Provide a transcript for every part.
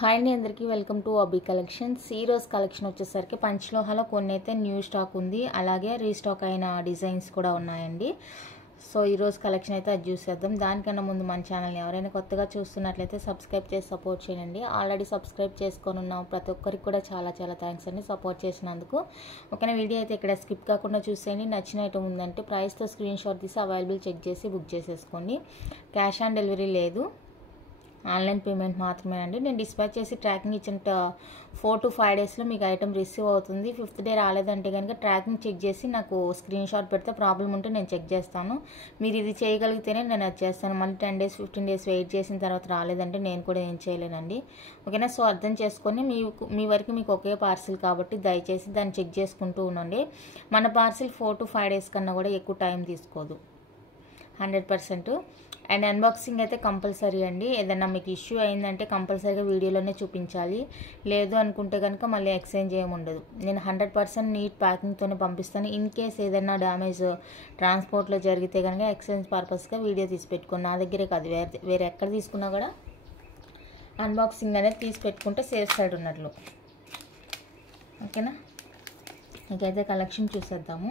Hi అండి, అందరికీ welcome to అబీ collections. ఈ రోజు కలెక్షన్ వచ్చేసరికి పంచలోహాలో కొన్ని అయితే న్యూ స్టాక్ ఉంది, అలాగే రీస్టాక్ అయిన డిజైన్స్ కూడా ఉన్నాయండి. సో ఈరోజు కలెక్షన్ అయితే అది చూసేద్దాం. దానికన్నా ముందు మన ఛానల్ని ఎవరైనా కొత్తగా చూస్తున్నట్లయితే సబ్స్క్రైబ్ చేసి సపోర్ట్ చేయండి. ఆల్రెడీ సబ్స్క్రైబ్ చేసుకొని ఉన్న ప్రతి ఒక్కరికి కూడా చాలా చాలా థ్యాంక్స్ అండి సపోర్ట్ చేసినందుకు. ఓకేనా, వీడియో అయితే ఇక్కడ స్కిప్ కాకుండా చూసేయండి. నచ్చిన ఐటమ్ ఉందంటే ప్రైస్తో స్క్రీన్ షాట్ తీసి అవైలబుల్ చెక్ చేసి బుక్ చేసేసుకోండి. క్యాష్ ఆన్ డెలివరీ లేదు, ఆన్లైన్ పేమెంట్ మాత్రమే అండి. నేను డిస్పాచ్ చేసి ట్రాకింగ్ ఇచ్చిన 4 to 5 డేస్లో మీకు ఐటమ్ రిసీవ్ అవుతుంది. 5th డే రాలేదంటే కనుక ట్రాకింగ్ చెక్ చేసి నాకు స్క్రీన్ షాట్ పెడితే ప్రాబ్లం ఉంటే నేను చెక్ చేస్తాను. మీరు ఇది చేయగలిగితేనే నేను అది చేస్తాను. మళ్ళీ 10 days 15 days వెయిట్ చేసిన తర్వాత రాలేదంటే నేను కూడా ఏం చేయలేనండి. ఓకేనా, సో అర్థం చేసుకొని మీ వరకు మీకు ఒకే పార్సిల్ కాబట్టి దయచేసి దాన్ని చెక్ చేసుకుంటూ ఉండండి. మన పార్సిల్ 4 to 5 days కన్నా కూడా ఎక్కువ టైం తీసుకోదు 100%. అండ్ అన్బాక్సింగ్ అయితే కంపల్సరీ అండి. ఏదైనా మీకు ఇష్యూ అయిందంటే కంపల్సరీగా వీడియోలోనే చూపించాలి. లేదు అనుకుంటే కనుక మళ్ళీ ఎక్స్చేంజ్ ఏమి ఉండదు. నేను 100% నీట్ ప్యాకింగ్తోనే పంపిస్తాను. ఇన్ కేస్ ఏదైనా డ్యామేజ్ ట్రాన్స్పోర్ట్లో జరిగితే కనుక ఎక్స్చేంజ్ పర్పస్గా వీడియో తీసి పెట్టుకోండి. నా దగ్గరే కాదు, వేరే ఎక్కడ తీసుకున్నా కూడా అన్బాక్సింగ్ అనేది తీసి పెట్టుకుంటే సేఫ్ సైడ్ ఉన్నట్లు. ఓకేనా, ఇకైతే కలెక్షన్ చూసేద్దాము.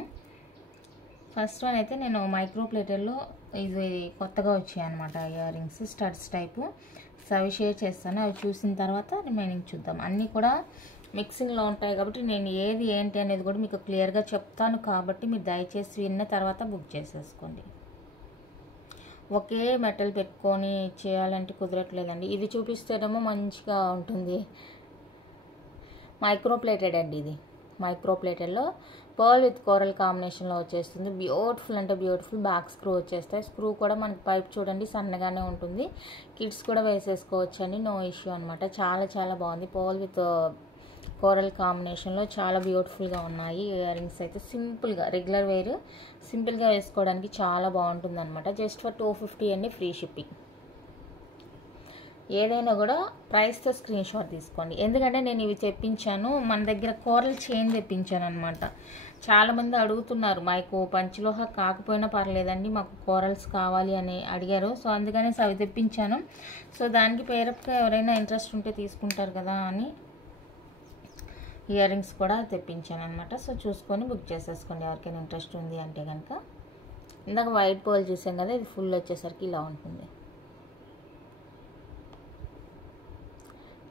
ఫస్ట్ వన్ అయితే నేను మైక్రో ప్లేటర్లో ఇది కొత్తగా వచ్చాయి అనమాట ear rings studs type. So అవి షేర్ చేస్తాను, అవి చూసిన తర్వాత రిమైనింగ్ చూద్దాం. అన్నీ కూడా మిక్సింగ్లో ఉంటాయి కాబట్టి నేను ఏది ఏంటి అనేది కూడా మీకు క్లియర్గా చెప్తాను. కాబట్టి మీరు దయచేసి విన్న తర్వాత బుక్ చేసేసుకోండి. ఒకే మెటల్ పెట్టుకొని చేయాలంటే కుదరట్లేదండి. ఇది చూపిస్తేనేమో మంచిగా ఉంటుంది. మైక్రో ప్లేటెడ్ అండి, ఇది మైక్రో ప్లేటెడ్లో పర్ల్ విత్ కోరల్ కాంబినేషన్లో వచ్చేస్తుంది. బ్యూటిఫుల్ అంటే బ్యూటిఫుల్. బ్యాక్ స్క్రూ వచ్చేస్తాయి. స్క్రూ కూడా మనకి పైప్ చూడండి సన్నగానే ఉంటుంది. కిడ్స్ కూడా వేసేసుకోవచ్చు అండి, నో ఇష్యూ అనమాట. చాలా చాలా బాగుంది. పర్ల్ విత్ కోరల్ కాంబినేషన్లో చాలా బ్యూటిఫుల్గా ఉన్నాయి. ఇయర్ రింగ్స్ అయితే సింపుల్గా రెగ్యులర్ వేర్ సింపుల్గా వేసుకోవడానికి చాలా బాగుంటుంది అనమాట. జస్ట్ ఫర్ 250 అండి, ఫ్రీ షిప్పింగ్. ఏదైనా కూడా ప్రైస్తో స్క్రీన్ షాట్ తీసుకోండి. ఎందుకంటే నేను ఇవి తెప్పించాను, మన దగ్గర కోరల్ చైన్ తెప్పించాను అనమాట. చాలామంది అడుగుతున్నారు, మాకు పంచలోహ కాకపోయినా పర్లేదండి, మాకు కోరల్స్ కావాలి అని అడిగారు. సో అందుకని అవి తెప్పించాను. సో దానికి పేరప్గా ఎవరైనా ఇంట్రెస్ట్ ఉంటే తీసుకుంటారు కదా అని ఇయర్ రింగ్స్ కూడా తెప్పించాను అనమాట. సో చూసుకొని బుక్ చేసేసుకోండి ఎవరికైనా ఇంట్రెస్ట్ ఉంది అంటే కనుక. ఇందాక వైట్ పర్ల్ చూసాం కదా, ఇది ఫుల్ వచ్చేసరికి ఇలా ఉంటుంది.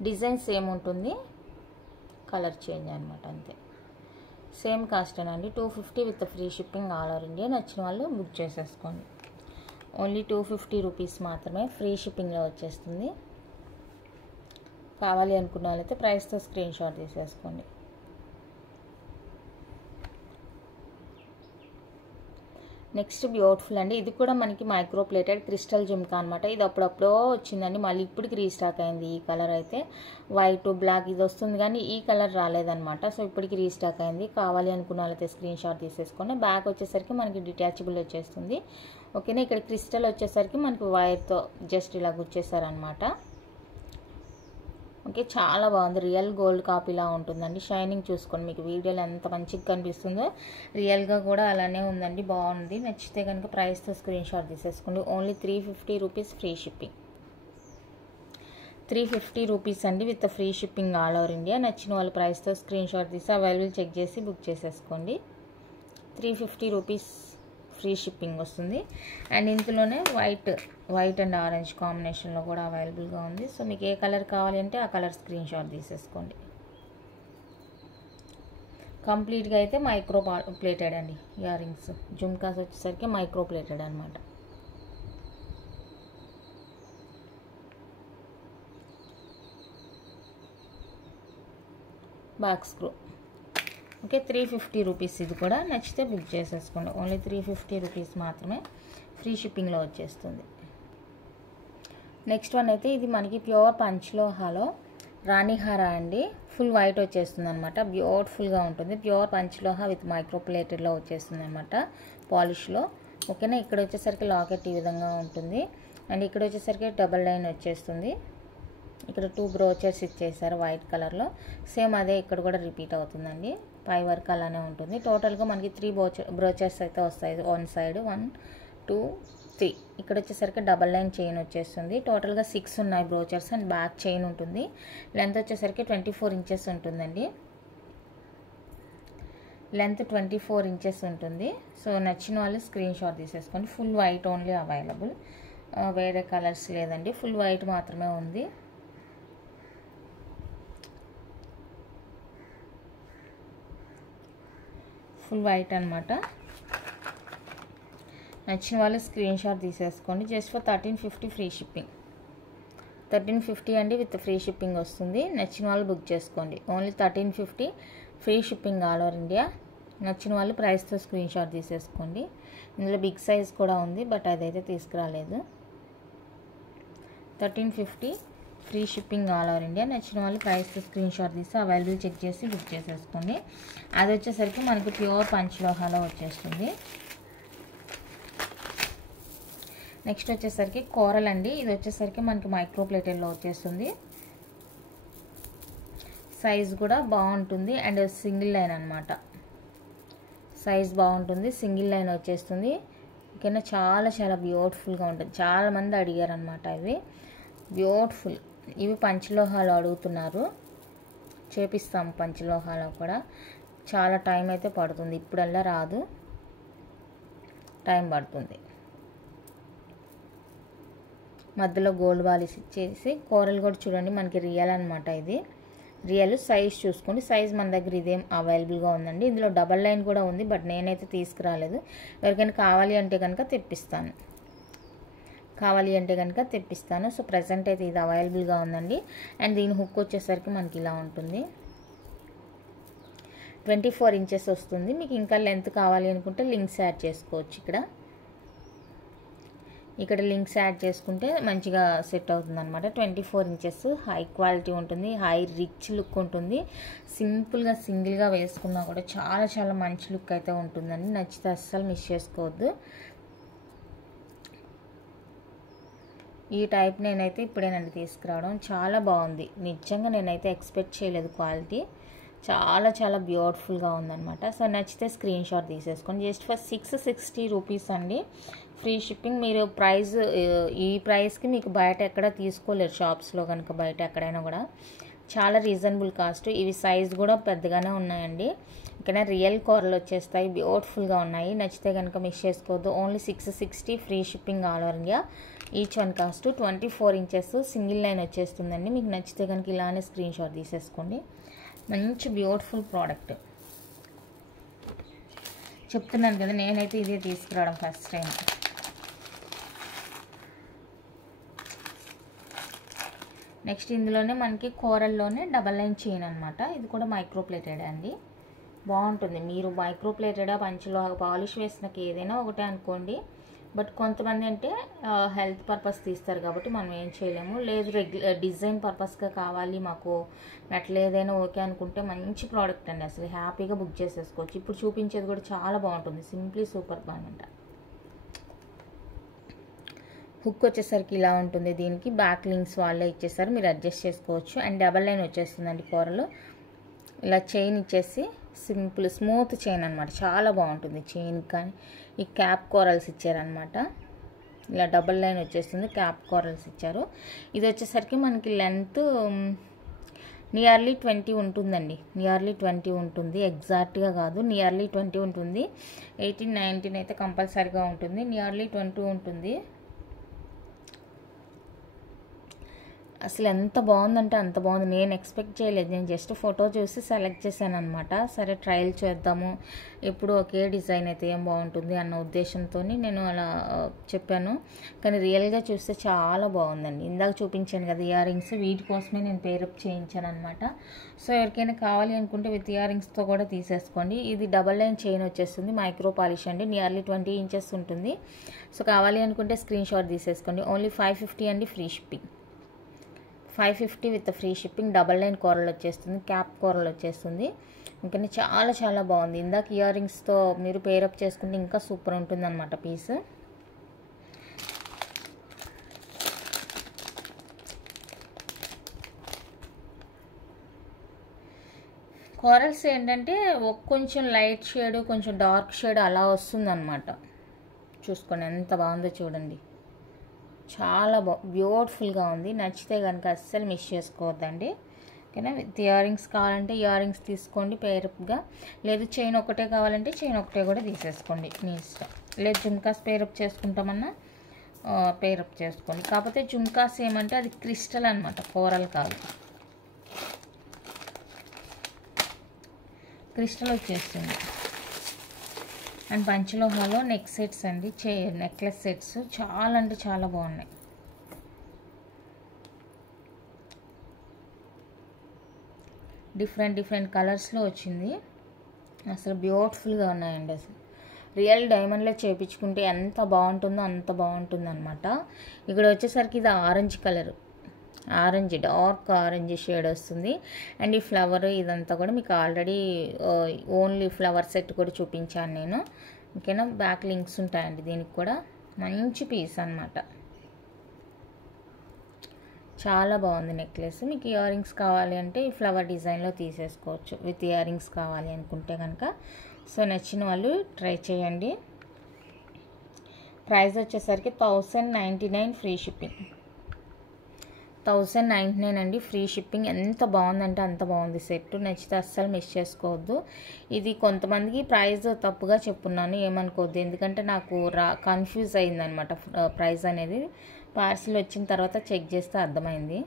డిజైన్ సేమ్ ఉంటుంది, కలర్ చేంజ్ అనమాట, అంతే. సేమ్ కాస్ట్ అండి, 250 with free shipping all over India. నచ్చిన వాళ్ళు బుక్ చేసేసుకోండి. ఓన్లీ 250 రూపీస్ మాత్రమే, ఫ్రీ షిప్పింగ్లో వచ్చేస్తుంది. కావాలి అనుకున్న వాళ్ళైతే ప్రైస్తో స్క్రీన్ షాట్ తీసేసుకోండి. నెక్స్ట్ బ్యూటిఫుల్ అండి, ఇది కూడా మనకి మైక్రో ప్లేటెడ్ క్రిస్టల్ జుమ్కా అనమాట. ఇది అప్పుడప్పుడో వచ్చిందండి, మళ్ళీ ఇప్పటికి రీస్టాక్ అయింది. ఈ కలర్ అయితే వైట్ బ్లాక్ ఇది వస్తుంది కానీ ఈ కలర్ రాలేదనమాట. సో ఇప్పటికి రీస్టాక్ అయింది. కావాలి అనుకున్న వాళ్ళైతే స్క్రీన్ షాట్ తీసేసుకొని. బ్యాక్ వచ్చేసరికి మనకి డిటాచబుల్ వచ్చేస్తుంది. ఓకేనా, ఇక్కడ క్రిస్టల్ వచ్చేసరికి మనకి వైర్తో జస్ట్ ఇలా గుచ్చేసారనమాట. ఓకే, చాలా బాగుంది. రియల్ గోల్డ్ కాపీలా ఉంటుందండి. షైనింగ్ చూసుకోండి, మీకు వీడియోలో ఎంత మంచిగా కనిపిస్తుందో రియల్గా కూడా అలానే ఉందండి, బాగుంది. నచ్చితే కనుక ప్రైస్తో స్క్రీన్ షాట్ తీసేసుకోండి. Only 350 rupees free shipping. 350 rupees అండి with free shipping all over India. నచ్చిన వాళ్ళ ప్రైస్తో స్క్రీన్ షాట్ తీసి అవైలబుల్ చెక్ చేసి బుక్ చేసేసుకోండి. 350 రూపీస్ ఫ్రీ షిప్పింగ్ వస్తుంది. అండ్ ఇందులోనే వైట్ అండ్ ఆరెంజ్ కాంబినేషన్లో కూడా అవైలబుల్గా ఉంది. సో మీకు ఏ కలర్ కావాలి అంటే ఆ కలర్ స్క్రీన్ షాట్ తీసేసుకోండి. కంప్లీట్గా అయితే మైక్రో ప్లేటెడ్ అండి ఇయర్ రింగ్స్. జుమ్కాస్ వచ్చేసరికి మైక్రో ప్లేటెడ్ అనమాట. Back screw. ఓకే, 350 రూపీస్ ఇది కూడా. నచ్చితే బుక్ చేసేసుకోండి. ఓన్లీ 350 రూపీస్ మాత్రమే, ఫ్రీ షిప్పింగ్లో వచ్చేస్తుంది. నెక్స్ట్ వన్ అయితే ఇది మనకి ప్యూర్ పంచలోహాలో రాణిహార అండి. ఫుల్ వైట్ వచ్చేస్తుంది అనమాట, బ్యూటిఫుల్గా ఉంటుంది. ప్యూర్ పంచలోహ విత్ మైక్రో ప్లేటెడ్లో వచ్చేస్తుంది అనమాట, పాలిష్లో. ఓకేనా, ఇక్కడ వచ్చేసరికి లాకెట్ ఈ విధంగా ఉంటుంది. అండ్ ఇక్కడ వచ్చేసరికి డబల్ లైన్ వచ్చేస్తుంది. ఇక్కడ 2 బ్రోచర్స్ ఇచ్చేసారు వైట్ కలర్లో. సేమ్ అదే ఇక్కడ కూడా రిపీట్ అవుతుందండి, పై వరకు అలానే ఉంటుంది. టోటల్గా మనకి 3 బ్రోచర్స్ అయితే వస్తాయి. వన్ సైడ్ 1 2 3 ఇక్కడ వచ్చేసరికి డబల్ లైన్ చైన్ వచ్చేస్తుంది. టోటల్గా 6 ఉన్నాయి బ్రోచర్స్ అండ్ బ్యాక్ చైన్ ఉంటుంది. లెంత్ వచ్చేసరికి 24 ఇంచెస్ ఉంటుందండి. లెంత్ 24 ఇంచెస్ ఉంటుంది. సో నచ్చిన వాళ్ళు స్క్రీన్ షాట్ తీసేసుకోండి. ఫుల్ వైట్ ఓన్లీ అవైలబుల్, వేరే కలర్స్ లేదండి, ఫుల్ వైట్ మాత్రమే ఉంది. ఫుల్ వైట్ అనమాట. నచ్చిన వాళ్ళు స్క్రీన్ షాట్ తీసేసుకోండి. Just for 1350 free shipping. 1350 అండి, విత్ ఫ్రీ షిప్పింగ్ వస్తుంది. నచ్చిన వాళ్ళు బుక్ చేసుకోండి. Only 1350 free shipping all over India. నచ్చిన వాళ్ళు ప్రైస్తో స్క్రీన్ షాట్ తీసేసుకోండి. ఇందులో బిగ్ సైజ్ కూడా ఉంది, బట్ అదైతే తీసుకురాలేదు. 1350 free shipping all over India. నచ్చిన వాళ్ళు ప్రైస్తో స్క్రీన్ షాట్ తీసి అవైలబుల్ చెక్ చేసి బుక్ చేసేసుకోండి. అది వచ్చేసరికి మనకి ప్యూర్ పంచలోహాలో వచ్చేస్తుంది. నెక్స్ట్ వచ్చేసరికి కోరల్ అండి. ఇది వచ్చేసరికి మనకి మైక్రో ప్లేటెడ్లో వచ్చేస్తుంది. సైజ్ కూడా బాగుంటుంది అండ్ సింగిల్ లైన్ అనమాట. సైజ్ బాగుంటుంది, సింగిల్ లైన్ వచ్చేస్తుంది. ఓకేనా, చాలా చాలా బ్యూటిఫుల్గా ఉంటుంది. చాలామంది అడిగారు అనమాట. ఇవి బ్యూటిఫుల్. ఇవి పంచలోహాలు అడుగుతున్నారు, చేపిస్తాము పంచలోహాలో కూడా. చాలా టైం అయితే పడుతుంది, ఇప్పుడల్లా రాదు, టైం పడుతుంది. మధ్యలో గోల్డ్ వాలిస్ ఇచ్చేసి కోరల్ కూడా చూడండి మనకి రియల్ అనమాట. ఇది రియల్. సైజ్ చూసుకోండి, సైజ్ మన దగ్గర ఇదేం అవైలబుల్గా ఉందండి. ఇందులో డబల్ లైన్ కూడా ఉంది, బట్ నేనైతే తీసుకురాలేదు. ఎవరికైనా కావాలి అంటే కనుక తెప్పిస్తాను. సో ప్రజెంట్ అయితే ఇది అవైలబుల్గా ఉందండి. అండ్ దీని హుక్ వచ్చేసరికి మనకి ఇలా ఉంటుంది. 24 ఇంచెస్ వస్తుంది. మీకు ఇంకా లెంత్ కావాలి అనుకుంటే లింక్స్ యాడ్ చేసుకోవచ్చు. ఇక్కడ లింక్స్ యాడ్ చేసుకుంటే మంచిగా సెట్ అవుతుంది అనమాట. 24 ఇంచెస్, హై క్వాలిటీ ఉంటుంది, హై రిచ్ లుక్ ఉంటుంది. సింపుల్గా సింగిల్గా వేసుకున్నా కూడా చాలా చాలా మంచి లుక్ అయితే ఉంటుందండి. నచ్చితే అస్సలు మిస్ చేసుకోవద్దు. ఈ టైప్ నేనైతే ఇప్పుడేనండి తీసుకురావడం. చాలా బాగుంది నిజంగా, నేనైతే ఎక్స్పెక్ట్ చేయలేదు క్వాలిటీ. చాలా చాలా బ్యూటిఫుల్గా ఉందన్నమాట. సో నచ్చితే స్క్రీన్ షాట్ తీసేసుకోండి. జస్ట్ ఫర్ 660 రూపీస్ అండి, ఫ్రీ షిప్పింగ్. మీరు ఈ ప్రైస్కి మీకు బయట ఎక్కడ తీసుకోలేరు, షాప్స్లో కనుక బయట ఎక్కడైనా కూడా. చాలా రీజనబుల్ కాస్ట్. ఇవి సైజ్ కూడా పెద్దగానే ఉన్నాయండి. ఇక్కడ రియల్ కోరలు వచ్చేస్తాయి, బ్యూటిఫుల్గా ఉన్నాయి. నచ్చితే కనుక మిస్ చేసుకోవద్దు. Only 660 free shipping all over India. Each one cost 24 inches, single line వచ్చేస్తుందండి. మీకు నచ్చితే కనుక ఇలానే స్క్రీన్ షాట్ తీసేసుకోండి. మంచి బ్యూటిఫుల్ ప్రోడక్ట్. చెప్తున్నాను కదా, నేనైతే ఇదే తీసుకురావడం ఫస్ట్ టైం. నెక్స్ట్ ఇందులోనే మనకి కోరల్లోనే డబల్ లైన్ చైన్ అనమాట. ఇది కూడా మైక్రో ప్లేటెడ్ అండి, బాగుంటుంది. మీరు మైక్రో ప్లేటెడా పంచలో పాలిష్ వేసినాక ఏదైనా ఒకటే అనుకోండి. బట్ కొంతమంది అంటే హెల్త్ పర్పస్ తీస్తారు కాబట్టి మనం ఏం చేయలేము. లేదు డిజైన్ పర్పస్గా కావాలి మాకు, అట్లా ఏదైనా ఓకే అనుకుంటే మంచి ప్రోడక్ట్ అండి. అసలు హ్యాపీగా బుక్ చేసేసుకోవచ్చు. ఇప్పుడు చూపించేది కూడా చాలా బాగుంటుంది, సింప్లీ సూపర్ అనమాట. హుక్ వచ్చేసరికి ఇలా ఉంటుంది. దీనికి బ్యాక్ లింక్స్ వాళ్ళే ఇచ్చేసారు, మీరు అడ్జస్ట్ చేసుకోవచ్చు. అండ్ డబల్ లైన్ వచ్చేస్తుందండి కోరలు. ఇలా చైన్ ఇచ్చేసి సింపుల్ స్మూత్ చైన్ అనమాట, చాలా బాగుంటుంది చైన్. కానీ ఈ క్యాప్ కోరల్స్ ఇచ్చారనమాట. ఇలా డబల్ లైన్ వచ్చేస్తుంది, క్యాప్ కోరల్స్ ఇచ్చారు. ఇది వచ్చేసరికి మనకి లెంత్ నియర్లీ 20 ఉంటుందండి. నియర్లీ 20 ఉంటుంది, ఎగ్జాక్ట్గా కాదు, నియర్లీ 20 ఉంటుంది. 18, 19 అయితే కంపల్సరీగా ఉంటుంది, నియర్లీ 20 ఉంటుంది. అసలు ఎంత బాగుందంటే అంత బాగుంది. నేను ఎక్స్పెక్ట్ చేయలేదు, నేను జస్ట్ ఫోటో చూసి సెలెక్ట్ చేశాను అనమాట. సరే ట్రయల్ చేద్దాము, ఎప్పుడు ఒకే డిజైన్ అయితే ఏం బాగుంటుంది అన్న ఉద్దేశంతో నేను అలా చెప్పాను. కానీ రియల్గా చూస్తే చాలా బాగుందండి. ఇందాక చూపించాను కదా ఇయర్ రింగ్స్, వీటి కోసమే నేను పేరప్ చేయించాను అనమాట. సో ఎవరికైనా కావాలి అనుకుంటే విత్ ఇయర్ రింగ్స్తో కూడా తీసేసుకోండి. ఇది డబల్ లైన్ చైన్ వచ్చేస్తుంది, మైక్రో పాలిష్ అండి, నియర్లీ 20 ఇంచెస్ ఉంటుంది. సో కావాలి అనుకుంటే స్క్రీన్ షాట్ తీసేసుకోండి. ఓన్లీ 550 అండి, free shipping. 550 with free shipping. Double line కోరలు వచ్చేస్తుంది, క్యాప్ కోరలు వచ్చేస్తుంది. ఇంకా చాలా చాలా బాగుంది. ఇందాక ఇయర్ రింగ్స్తో మీరు పేరప్ చేసుకుంటే ఇంకా సూపర్ ఉంటుంది అనమాట పీస్. కోరల్స్ ఏంటంటే కొంచెం లైట్ షేడ్, కొంచెం డార్క్ షేడ్ అలా వస్తుంది అనమాట. చూసుకోండి ఎంత బాగుందో చూడండి. చాలా బ్యూటిఫుల్గా ఉంది. నచ్చితే కనుక అస్సలు మిస్ చేసుకోవద్దండి. ఓకేనా. విత్ ఇయర్ రింగ్స్ కావాలంటే ఇయర్ రింగ్స్ తీసుకోండి పేరప్గా, లేదు చైన్ ఒకటే కావాలంటే చైన్ ఒకటే కూడా తీసేసుకోండి మీ ఇష్టం. లేదు జుమ్కాస్ పేరప్ చేసుకుంటామన్నా పేరప్ చేసుకోండి. కాకపోతే జుమ్కాస్ ఏమంటే అది క్రిస్టల్ అనమాట, కోరల్ కాదు, క్రిస్టల్ వచ్చేస్తుంది. అండ్ పంచలోహాలో నెక్ సెట్స్ అండి, నెక్లెస్ సెట్స్ చాలా అంటే చాలా బాగున్నాయి. డిఫరెంట్ కలర్స్లో వచ్చింది. అసలు బ్యూటిఫుల్గా ఉన్నాయండి. అసలు రియల్ డైమండ్లో చేయించుకుంటే ఎంత బాగుంటుందో అంత బాగుంటుంది అనమాట. ఇక్కడ వచ్చేసరికి ఇది orange colour, orange dark orange shade వస్తుంది. అండ్ ఈ ఫ్లవర్ ఇదంతా కూడా మీకు ఆల్రెడీ ఓన్లీ ఫ్లవర్ సెట్ కూడా చూపించాను నేను. ఓకేనా. బ్యాక్ లింక్స్ ఉంటాయండి దీనికి కూడా. మంచి పీస్ అనమాట, చాలా బాగుంది నెక్లెస్. మీకు ఇయర్ రింగ్స్ కావాలి అంటే ఈ ఫ్లవర్ డిజైన్లో తీసేసుకోవచ్చు విత్ ఇయర్ రింగ్స్ కావాలి అనుకుంటే కనుక. సో నచ్చిన వాళ్ళు ట్రై చేయండి. ప్రైస్ వచ్చేసరికి 1099 ఫ్రీ షిప్పింగ్. 1099 అండి ఫ్రీ షిప్పింగ్. ఎంత బాగుందంటే అంత బాగుంది సెట్. నచ్చితే అస్సలు మిస్ చేసుకోవద్దు. ఇది కొంతమందికి ప్రైస్ తప్పుగా చెప్పున్నాను, ఏమనుకోవద్దు. ఎందుకంటే నాకు కన్ఫ్యూజ్ అయిందనమాట ప్రైస్ అనేది. పార్సిల్ వచ్చిన తర్వాత చెక్ చేస్తే అర్థమైంది.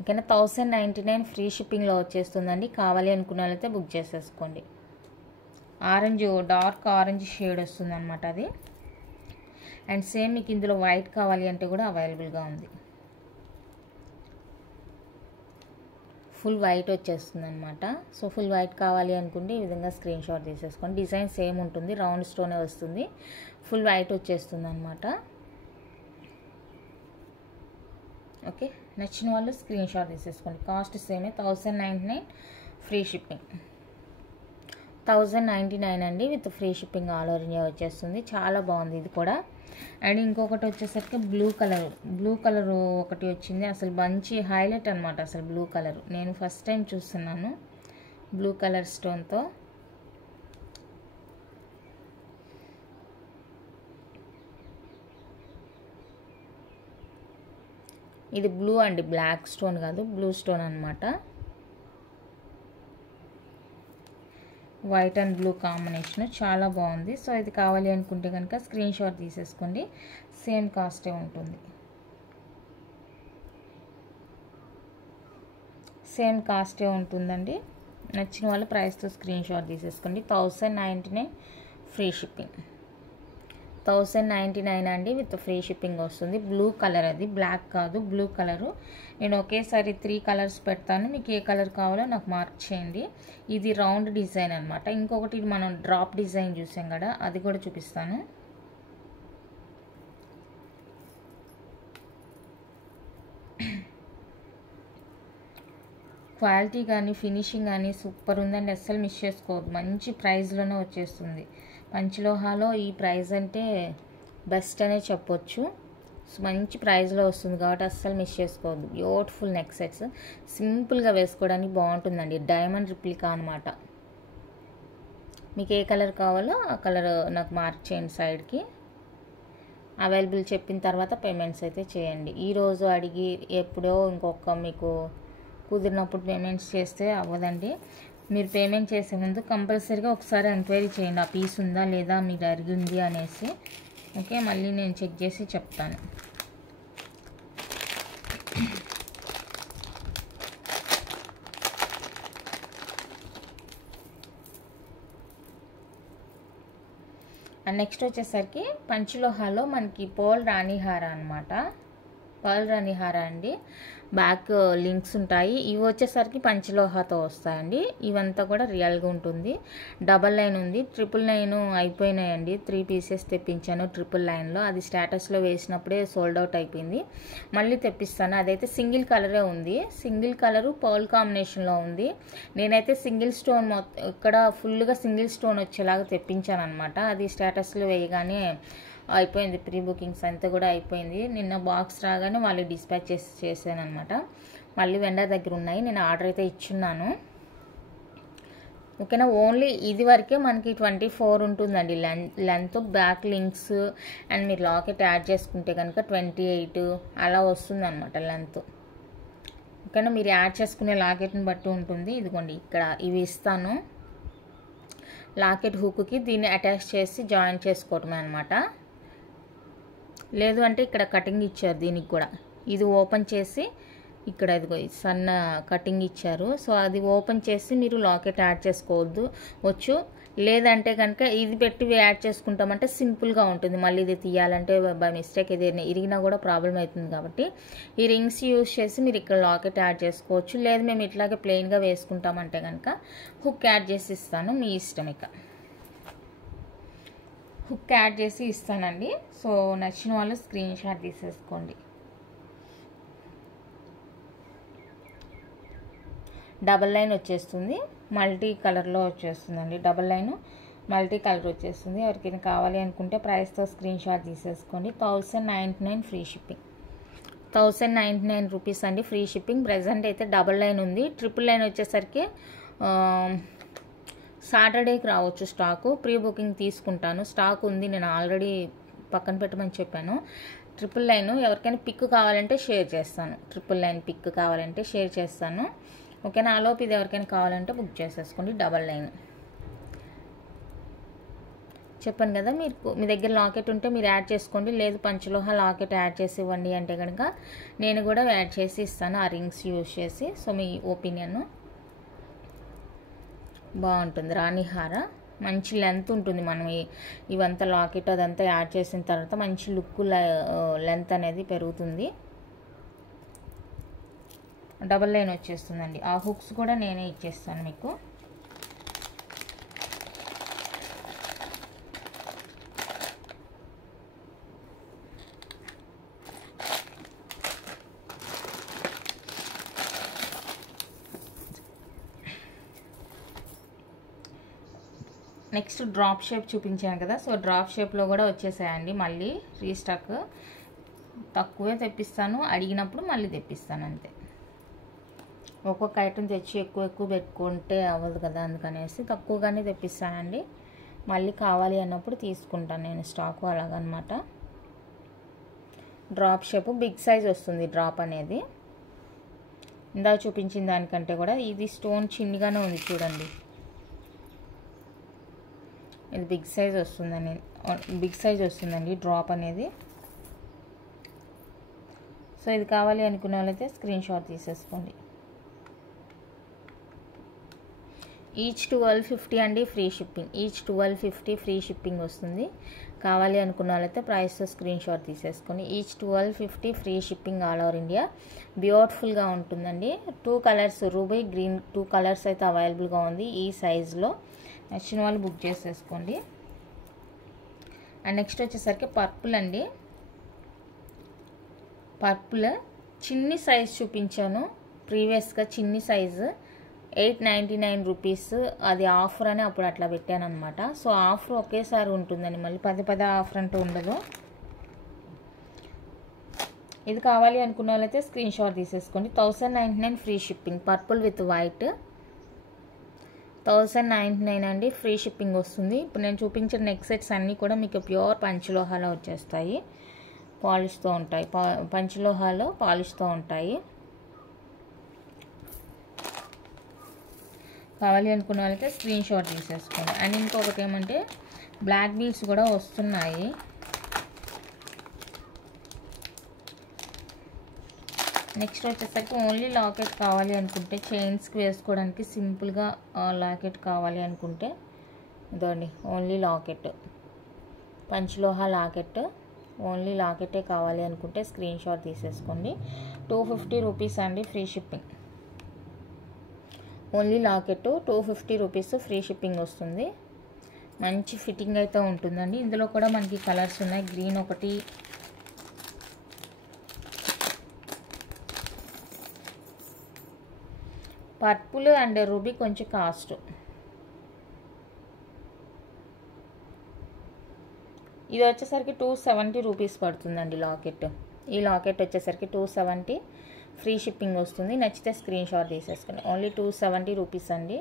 ఓకేనా. 1099 ఫ్రీ షిప్పింగ్లో వచ్చేస్తుందండి. కావాలి అనుకున్న వాళ్ళైతే బుక్ చేసేసుకోండి. ఆరెంజ్ డార్క్ ఆరెంజ్ షేడ్ వస్తుంది అనమాట అది. అండ్ సేమ్ మీకు ఇందులో వైట్ కావాలి అంటే కూడా అవైలబుల్గా ఉంది. ఫుల్ వైట్ వచ్చేస్తుంది అనమాట. సో ఫుల్ వైట్ కావాలి అనుకుంటే ఈ విధంగా స్క్రీన్ షాట్ తీసేసుకోండి. డిజైన్ సేమ్ ఉంటుంది, రౌండ్ స్టోనే వస్తుంది. ఫుల్ వైట్ వచ్చేస్తుంది అనమాట. ఓకే. నచ్చిన వాళ్ళు స్క్రీన్ షాట్ తీసేసుకోండి. కాస్ట్ సేమే 1099 ఫ్రీ షిప్పింగ్. 1099 అండి with free shipping all over India వచ్చేస్తుంది. చాలా బాగుంది ఇది కూడా. అండ్ ఇంకొకటి వచ్చేసరికి బ్లూ కలర్ ఒకటి వచ్చింది. అసలు మంచి హైలైట్ అనమాట అసలు బ్లూ కలర్. నేను ఫస్ట్ టైం చూస్తున్నాను బ్లూ కలర్ స్టోన్తో. ఇది బ్లూ అండి, బ్లాక్ స్టోన్ కాదు, బ్లూ స్టోన్ అనమాట. వైట్ అండ్ బ్లూ కాంబినేషన్ చాలా బాగుంది. సో ఇది కావాలి అనుకుంటే కనుక స్క్రీన్ షాట్ తీసేసుకోండి. సేమ్ కాస్టే ఉంటుంది, సేమ్ కాస్టే ఉంటుందండి. నచ్చిన వాళ్ళు ప్రైస్తో స్క్రీన్ షాట్ తీసేసుకోండి. 1099 ఫ్రీ షిప్పింగ్. 1099 అండి విత్ ఫ్రీ షిప్పింగ్ వస్తుంది. బ్లూ కలర్, అది బ్లాక్ కాదు, బ్లూ కలరు. నేను ఒకేసారి 3 కలర్స్ పెడతాను, మీకు ఏ కలర్ కావాలో నాకు మార్క్ చేయండి. ఇది రౌండ్ డిజైన్ అనమాట. ఇంకొకటి మనం డ్రాప్ డిజైన్ చూసాం కదా, అది కూడా చూపిస్తాను. క్వాలిటీ కానీ ఫినిషింగ్ కానీ సూపర్ ఉందండి, అస్సలు మిస్ చేసుకోవద్దు. మంచి ప్రైస్లోనే వచ్చేస్తుంది. పంచలోహాలో ఈ ప్రైస్ అంటే బెస్ట్ అనే చెప్పొచ్చు. మంచి ప్రైస్లో వస్తుంది కాబట్టి అస్సలు మిస్ చేసుకోవద్దు. బ్యూటిఫుల్ నెక్ సెట్స్, సింపుల్గా వేసుకోవడానికి బాగుంటుందండి. డైమండ్ రిప్లికా అనమాట. మీకు ఏ కలర్ కావాలో ఆ కలర్ నాకు మార్క్ చేయండి సైడ్కి. అవైలబుల్ చెప్పిన తర్వాత పేమెంట్స్ అయితే చేయండి. ఈరోజు అడిగి ఎప్పుడో ఇంకొక మీకు కుదిరినప్పుడు పేమెంట్స్ చేస్తే అవ్వదండి. మీరు పేమెంట్ చేసే ముందు కంపల్సరీగా ఒకసారి ఎంక్వైరీ చేయండి, ఆ పీస్ ఉందా లేదా మీరు అడిగింది అనేసి. ఓకే, మళ్ళీ నేను చెక్ చేసి చెప్తాను. నెక్స్ట్ వచ్చేసరికి పంచలోహాలో మనకి పర్ల్ రాణిహార అనమాట. పర్ల్ రాణిహార అండి. బ్యాక్ లింక్స్ ఉంటాయి. ఇవి వచ్చేసరికి పంచలోహాతో వస్తాయండి. ఇవంతా కూడా రియల్గా ఉంటుంది. డబల్ లైన్ ఉంది, 999 అయిపోయినాయండి. 3 పీసెస్ తెప్పించాను ట్రిపుల్ లైన్లో. అది స్టేటస్లో వేసినప్పుడే సోల్డ్ అవుట్ అయిపోయింది. మళ్ళీ తెప్పిస్తాను. అదైతే సింగిల్ కలరే ఉంది, సింగిల్ కలరు పర్ల్ కాంబినేషన్లో ఉంది. నేనైతే సింగిల్ స్టోన్ మొత్తం ఇక్కడ ఫుల్గా సింగిల్ స్టోన్ వచ్చేలాగా తెప్పించాను అనమాట. అది స్టేటస్లో వేయగానే అయిపోయింది, ప్రీ బుకింగ్స్ అంతా కూడా అయిపోయింది. నిన్న బాక్స్ రాగానే వాళ్ళు డిస్పాచ్ చేశాను అనమాట. మళ్ళీ వెండర్ దగ్గర ఉన్నాయి, నేను ఆర్డర్ అయితే ఇచ్చున్నాను. ఓకేనా. ఓన్లీ ఇది వరకే మనకి 24 ఉంటుందండి లెంత్. బ్యాక్ లింక్స్ అండ్ మీరు లాకెట్ యాడ్ చేసుకుంటే కనుక 28 అలా వస్తుంది అనమాట లెంత్. ఓకేనా. మీరు యాడ్ చేసుకునే లాకెట్ని బట్టి ఉంటుంది. ఇదిగోండి ఇక్కడ ఇవి ఇస్తాను. లాకెట్ హుక్కి దీన్ని అటాచ్ చేసి జాయిన్ చేసుకోవటమే అనమాట. లేదు అంటే ఇక్కడ కటింగ్ ఇచ్చారు దీనికి కూడా. ఇది ఓపెన్ చేసి ఇక్కడ ఇదిగో సన్న కటింగ్ ఇచ్చారు. సో అది ఓపెన్ చేసి మీరు లాకెట్ యాడ్ చేసుకోవద్దు వచ్చు. లేదంటే కనుక ఇది పెట్టి యాడ్ చేసుకుంటామంటే సింపుల్గా ఉంటుంది. మళ్ళీ ఇది తీయాలంటే బై మిస్టేక్ ఏదైనా ఇరిగినా కూడా ప్రాబ్లం అవుతుంది. కాబట్టి ఈ రింగ్స్ యూజ్ చేసి మీరు ఇక్కడ లాకెట్ యాడ్ చేసుకోవచ్చు. లేదు మేము ఇట్లాగే ప్లెయిన్గా వేసుకుంటామంటే కనుక హుక్ యాడ్ చేసి ఇస్తాను, మీ ఇష్టం. ఇక హుక్ యాడ్ చేసి ఇస్తానండి. సో నచ్చిన వాళ్ళు స్క్రీన్ షాట్ తీసేసుకోండి. డబల్ లైన్ వచ్చేస్తుంది, మల్టీ కలర్లో వచ్చేస్తుందండి. డబల్ లైన్ మల్టీ కలర్ వచ్చేస్తుంది. ఎవరికైనా కావాలి అనుకుంటే ప్రైస్తో స్క్రీన్ షాట్ తీసేసుకోండి. 1099 ఫ్రీ షిప్పింగ్. 1099 రూపీస్ అండి ఫ్రీ షిప్పింగ్. ప్రజెంట్ అయితే డబల్ లైన్ ఉంది. ట్రిపుల్ లైన్ వచ్చేసరికి సాటర్డేకి రావచ్చు స్టాకు. ప్రీ బుకింగ్ తీసుకుంటాను. స్టాక్ ఉంది, నేను ఆల్రెడీ పక్కన పెట్టమని చెప్పాను. ట్రిపుల్ లైన్ ఎవరికైనా పిక్ కావాలంటే షేర్ చేస్తాను. ట్రిపుల్ లైన్ పిక్ కావాలంటే షేర్ చేస్తాను. ఓకేనా. ఆలోపు ఇది ఎవరికైనా కావాలంటే బుక్ చేసేసుకోండి. డబల్ లైన్ చెప్పాను కదా. మీ దగ్గర లాకెట్ ఉంటే మీరు యాడ్ చేసుకోండి. లేదు పంచలోహ లాకెట్ యాడ్ చేసి ఇవ్వండి అంటే కనుక నేను కూడా యాడ్ చేసి ఇస్తాను ఆ రింగ్స్ యూజ్ చేసి. సో మీ ఒపీనియన్. బాగుంటుంది రాణిహార. మంచి లెంత్ ఉంటుంది. మనం ఇవంతా లాకెట్ అదంతా యాడ్ చేసిన తర్వాత మంచి లుక్ లెంత్ అనేది పెరుగుతుంది. డబల్ లైన్ వచ్చేస్తుందండి. ఆ హుక్స్ కూడా నేనే ఇచ్చేస్తాను మీకు. నెక్స్ట్ డ్రాప్ షేప్ చూపించాను కదా. సో డ్రాప్ షేప్లో కూడా వచ్చేసాయండి. మళ్ళీ రీస్టాక్. తక్కువే తెప్పిస్తాను, అడిగినప్పుడు మళ్ళీ తెప్పిస్తాను అంతే. ఒక్కొక్క ఐటెం తెచ్చి ఎక్కువ పెట్టుకుంటే అవ్వదు కదా, అందుకనేసి తక్కువగానే తెప్పిస్తానండి. మళ్ళీ కావాలి అన్నప్పుడు తీసుకుంటాను నేను స్టాకు, అలాగనమాట. డ్రాప్ షేప్ బిగ్ సైజ్ వస్తుంది. డ్రాప్ అనేది ఇందా చూపించిన దానికంటే కూడా ఇది స్టోన్ చిన్నగానే ఉంది చూడండి. ఇది బిగ్ సైజ్ వస్తుందండి డ్రాప్ అనేది. సో ఇది కావాలి అనుకున్న వాళ్ళైతే స్క్రీన్ షాట్ తీసేసుకోండి. ఈచ్ 1250 అండి free shipping. Each 1250 free shipping వస్తుంది. కావాలి అనుకున్న వాళ్ళైతే ప్రైస్తో స్క్రీన్ షాట్ తీసేసుకొని. Each 1250 free shipping all over India. బ్యూటిఫుల్గా ఉంటుందండి. 2 కలర్స్ రూబీ గ్రీన్ 2 కలర్స్ అయితే అవైలబుల్గా ఉంది ఈ సైజులో. నచ్చిన వాళ్ళు బుక్ చేసేసుకోండి. అండ్ నెక్స్ట్ వచ్చేసరికి పర్పుల్ అండి. పర్పుల్ చిన్ని సైజ్ చూపించాను ప్రీవియస్గా. చిన్ని సైజు 899 రూపీస్. అది ఆఫర్ అని అప్పుడు అట్లా పెట్టాను అనమాట. సో ఆఫర్ ఒకేసారి ఉంటుందని, మళ్ళీ పదే ఆఫర్ అంటూ ఉండదు. ఇది కావాలి అనుకున్న వాళ్ళైతే స్క్రీన్ షాట్ తీసేసుకోండి. 1099 free shipping. Purple with white 1099 అండి ఫ్రీ షిప్పింగ్ వస్తుంది. ఇప్పుడు నేను చూపించిన నెక్ సెట్స్ అన్నీ కూడా మీకు ప్యూర్ పంచలోహాలో వచ్చేస్తాయి. పాలిష్తో ఉంటాయి. పంచలోహాలో పాలిష్తో ఉంటాయి. కావాలి అనుకున్న వాళ్ళైతే స్క్రీన్ షాట్ తీసేసుకోండి. అండ్ ఇంకొకటి ఏమంటే బ్లాక్ బీడ్స్ కూడా వస్తున్నాయి. నెక్స్ట్ వచ్చేసరికి ఓన్లీ లాకెట్ కావాలి అనుకుంటే, చైన్స్కి వేసుకోవడానికి సింపుల్గా లాకెట్ కావాలి అనుకుంటే ఇదండి ఓన్లీ లాకెట్. పంచలోహ లాకెట్. ఓన్లీ లాకెటే కావాలి అనుకుంటే స్క్రీన్ షాట్ తీసేసుకోండి. 250 రూపీస్ అండి free shipping. Only locket 250 rupees free shipping వస్తుంది. మంచి ఫిట్టింగ్ అయితే ఉంటుందండి. ఇందులో కూడా మనకి కలర్స్ ఉన్నాయి. గ్రీన్ ఒకటి, పర్పుల్ అండ్ రూబీ కొంచెం కాస్ట్. ఇది వచ్చేసరికి 270 రూపీస్ పడుతుందండి లాకెట్. ఈ లాకెట్ వచ్చేసరికి 270 ఫ్రీ షిప్పింగ్ వస్తుంది. నచ్చితే స్క్రీన్ షాట్ తీసేసుకోండి. ఓన్లీ 270 రూపీస్ అండి.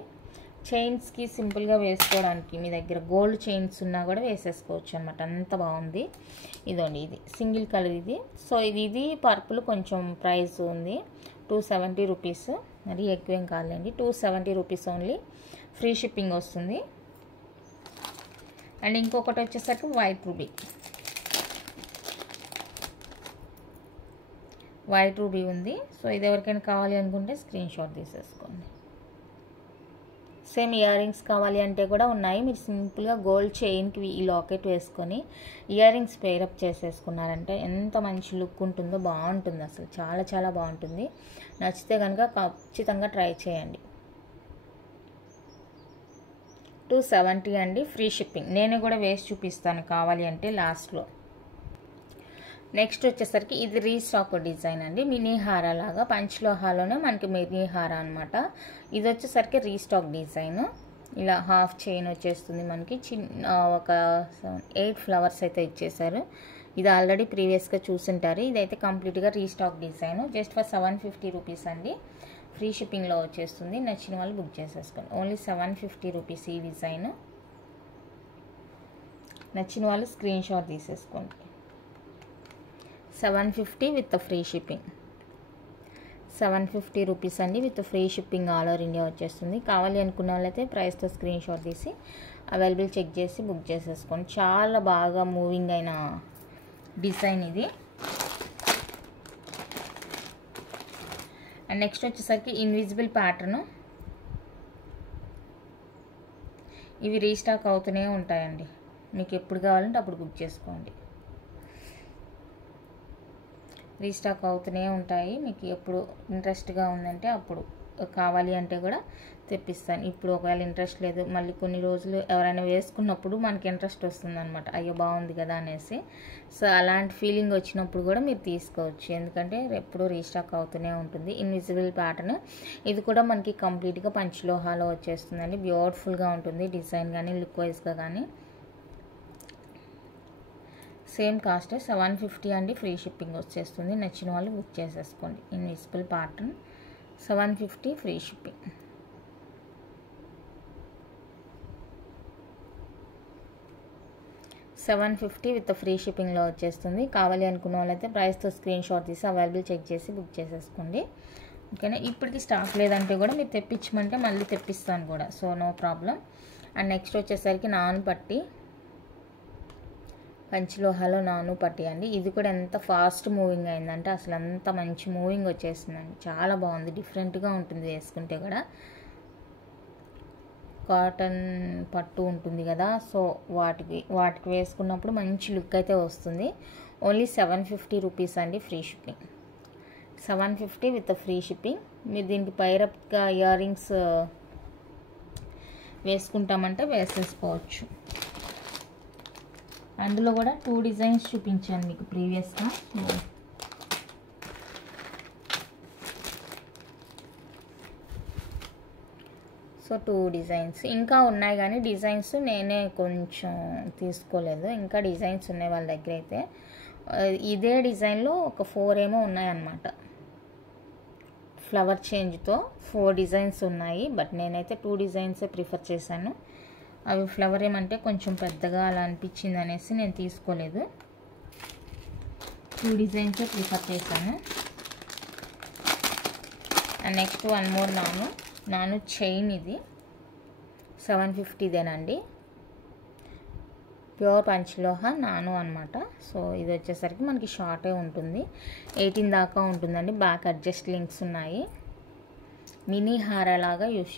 చైన్స్కి సింపుల్గా వేసుకోవడానికి మీ దగ్గర గోల్డ్ చైన్స్ ఉన్నా కూడా వేసేసుకోవచ్చు అనమాట, అంత బాగుంది. ఇదండి, ఇది సింగిల్ కలర్ ఇది. సో ఇది పర్పుల్ కొంచెం ప్రైస్ ఉంది, 270 రూపీస్, మరి ఎక్కువేం కాదులేండి, 270 రూపీస్ ఓన్లీ. ఫ్రీ షిప్పింగ్ వస్తుంది. అండ్ ఇంకొకటి వచ్చేసరికి వైట్ రూబీ ఉంది. సో ఇది ఎవరికైనా కావాలి అనుకుంటే స్క్రీన్ షాట్ తీసేసుకోండి. సేమ్ ఇయర్ రింగ్స్ కావాలి అంటే కూడా ఉన్నాయి. మీరు సింపుల్గా గోల్డ్ చైన్కి ఈ లాకెట్ వేసుకొని ఇయర్ రింగ్స్ పేరప్ చేసేసుకున్నారంటే ఎంత మంచి లుక్ ఉంటుందో, బాగుంటుంది అసలు, చాలా చాలా బాగుంటుంది. నచ్చితే కనుక ఖచ్చితంగా ట్రై చేయండి. 270 అండి, ఫ్రీ షిప్పింగ్. నేను కూడా వేసి చూపిస్తాను కావాలి అంటే లాస్ట్లో. నెక్స్ట్ వచ్చేసరికి ఇది రీస్టాక్ డిజైన్ అండి, మినీ హారా లాగా, పంచలోహాలోనే మనకి మినీ హారా అనమాట. ఇది వచ్చేసరికి రీస్టాక్ డిజైన్. ఇలా హాఫ్ చైన్ వచ్చేస్తుంది మనకి, చిన్న ఒక 8 ఫ్లవర్స్ అయితే ఇచ్చేసారు. ఇది ఆల్రెడీ ప్రీవియస్గా చూసింటారు. ఇదైతే కంప్లీట్గా restock design. Just for 750 rupees అండి, ఫ్రీ షిప్పింగ్లో వచ్చేస్తుంది. నచ్చిన వాళ్ళు బుక్ చేసేసుకోండి. ఓన్లీ 750 రూపీస్ ఈ డిజైన్. నచ్చిన వాళ్ళు స్క్రీన్ షాట్ తీసేసుకోండి. 750 విత్ ఫ్రీ షిప్పింగ్. 750 రూపీస్ అండి, with free shipping all over India వచ్చేస్తుంది. కావాలి అనుకున్న వాళ్ళైతే ప్రైస్తో స్క్రీన్ షాట్ తీసి అవైలబుల్ చెక్ చేసి బుక్ చేసేసుకోండి. చాలా బాగా మూవింగ్ అయిన డిజైన్ ఇది. అండ్ నెక్స్ట్ వచ్చేసరికి ఇన్విజిబుల్ ప్యాటర్న్. ఇవి రీస్టాక్ అవుతూనే ఉంటాయండి, మీకు ఎప్పుడు కావాలంటే అప్పుడు బుక్ చేసుకోండి. రీస్టాక్ అవుతూనే ఉంటాయి, మీకు ఎప్పుడు ఇంట్రెస్ట్గా ఉందంటే అప్పుడు, కావాలి అంటే కూడా తెప్పిస్తాను. ఇప్పుడు ఒకవేళ ఇంట్రెస్ట్ లేదు, మళ్ళీ కొన్ని రోజులు ఎవరైనా వేసుకున్నప్పుడు మనకి ఇంట్రెస్ట్ వస్తుందన్నమాట, అయ్యో బాగుంది కదా అనేసి. సో అలాంటి ఫీలింగ్ వచ్చినప్పుడు కూడా మీరు తీసుకోవచ్చు, ఎందుకంటే ఎప్పుడు రీస్టాక్ అవుతూనే ఉంటుంది. ఇన్విజిబుల్ ప్యాటర్న్, ఇది కూడా మనకి కంప్లీట్గా పంచలోహాలో వచ్చేస్తుందండి. బ్యూటిఫుల్గా ఉంటుంది డిజైన్ కానీ లుక్ వైజ్గా కానీ. సేమ్ కాస్ట్ 750 అండి, ఫ్రీ షిప్పింగ్ వచ్చేస్తుంది. నచ్చిన వాళ్ళు బుక్ చేసేసుకోండి. Invisible pattern 750 free shipping. $750 with free షిప్పింగ్లో వచ్చేస్తుంది. కావాలి అనుకున్న వాళ్ళైతే ప్రైస్తో స్క్రీన్ షాట్ తీసి అవైలబుల్ చెక్ చేసి బుక్ చేసేసుకోండి. ఓకేనా, ఇప్పటికి స్టాక్ లేదంటే కూడా మీరు తెప్పించమంటే మళ్ళీ తెప్పిస్తాను కూడా, so no problem. And next వచ్చేసరికి నాను పట్టి, పంచలోహాలో నాను పట్టి అండి. ఇది కూడా ఎంత ఫాస్ట్ మూవింగ్ అయిందంటే అసలు అంత మంచి మూవింగ్ వచ్చేసిందండి, చాలా బాగుంది, డిఫరెంట్గా ఉంటుంది వేసుకుంటే కూడా. కాటన్ పట్టు ఉంటుంది కదా, సో వాటికి వేసుకున్నప్పుడు మంచి లుక్ అయితే వస్తుంది. ఓన్లీ 750 రూపీస్ అండి, free shipping. 750 with free shipping. మీరు దీనికి పైరప్గా ఇయర్ రింగ్స్ వేసుకుంటామంటే వేసేసుకోవచ్చు. అందులో కూడా 2 డిజైన్స్ చూపించాను మీకు ప్రీవియస్గా. సో 2 డిజైన్స్ ఇంకా ఉన్నాయి, కానీ డిజైన్స్ నేనే కొంచెం తీసుకోలేదు, ఇంకా డిజైన్స్ ఉన్నాయి వాళ్ళ దగ్గర అయితే. ఇదే డిజైన్లో ఒక 4 ఏమో ఉన్నాయన్నమాట, ఫ్లవర్ చేంజ్తో 4 డిజైన్స్ ఉన్నాయి. బట్ నేనైతే 2 డిజైన్సే ప్రిఫర్ చేశాను. అవి ఫ్లవర్ ఏమంటే కొంచెం పెద్దగా అలా అనిపించింది అనేసి నేను తీసుకోలేదు, 2 డిజైన్సే ప్రిఫర్ చేశాను. అండ్ నెక్స్ట్ వన్ మోర్ నాను చైన్. ఇది 750దేనండి, ప్యూర్ పంచలోహ నాను అనమాట. సో ఇది వచ్చేసరికి మనకి షార్టే ఉంటుంది, 18 దాకా ఉంటుందండి. బ్యాక్ అడ్జస్ట్ లింక్స్ ఉన్నాయి. మినీ హారాలాగా యూజ్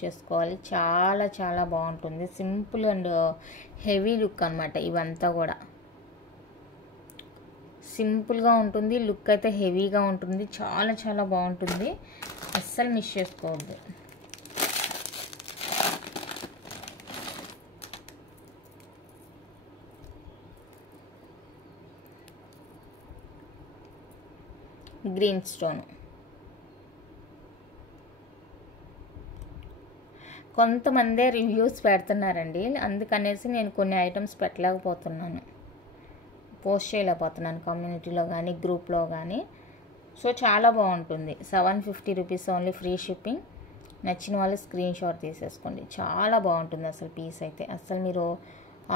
చేసుకోవాలి, చాలా చాలా బాగుంటుంది. సింపుల్ అండ్ హెవీ లుక్ అనమాట. ఇవంతా కూడా సింపుల్గా ఉంటుంది, లుక్ అయితే హెవీగా ఉంటుంది, చాలా చాలా బాగుంటుంది, అస్సలు మిస్ చేసుకోవద్దు. Green stone. కొంతమందే రివ్యూస్ పెడుతున్నారండి, అందుకనేసి నేను కొన్ని ఐటమ్స్ పెట్టలేకపోతున్నాను, పోస్ట్ చేయలేకపోతున్నాను కమ్యూనిటీలో కానీ గ్రూప్లో కానీ. సో చాలా బాగుంటుంది. 750 రూపీస్ ఓన్లీ, ఫ్రీ షిప్పింగ్. నచ్చిన వాళ్ళు స్క్రీన్ షాట్ తీసేసుకోండి. చాలా బాగుంటుంది అసలు పీస్ అయితే. అసలు మీరు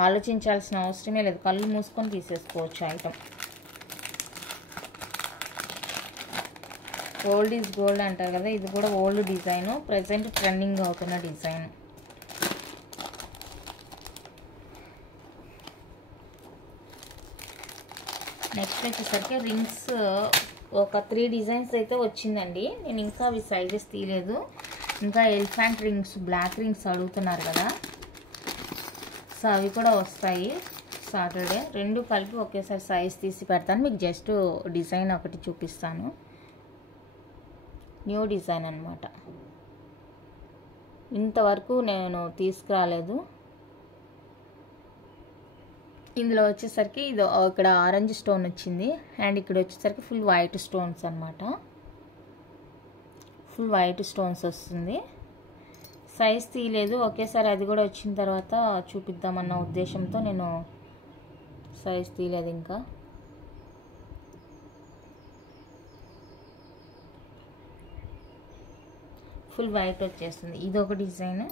ఆలోచించాల్సిన అవసరమే లేదు, కళ్ళు మూసుకొని తీసేసుకోవచ్చు ఐటమ్. ఓల్డ్ ఈజ్ గోల్డ్ అంటారు కదా, ఇది కూడా ఓల్డ్ డిజైను, ప్రజెంట్ ట్రెండింగ్ అవుతున్న డిజైన్. నెక్స్ట్ వచ్చేసరికి రింగ్స్ ఒక 3 డిజైన్స్ అయితే వచ్చిందండి. నేను ఇంకా అవి సైజెస్ తీయలేదు. ఇంకా ఎలిఫెంట్ రింగ్స్, బ్లాక్ రింగ్స్ అడుగుతున్నారు కదా, సో అవి కూడా వస్తాయి సాటర్డే. 2 కలిపి ఒకేసారి సైజ్ తీసి పెడతాను మీకు. జస్ట్ డిజైన్ ఒకటి చూపిస్తాను, న్యూ డిజైన్ అనమాట. ఇంతవరకు నేను తీసుకురాలేదు. ఇందులో వచ్చేసరికి ఇది ఇక్కడ ఆరెంజ్ స్టోన్ వచ్చింది, అండ్ ఇక్కడ వచ్చేసరికి ఫుల్ వైట్ స్టోన్స్ అనమాట. ఫుల్ వైట్ స్టోన్స్ వస్తుంది. సైజ్ తీయలేదు, ఒకేసారి అది కూడా వచ్చిన తర్వాత చూపిద్దామన్న ఉద్దేశంతో నేను సైజ్ తీయలేదు. ఇంకా ఫుల్ వైట్ వచ్చేస్తుంది. ఇది ఒక డిజైన్.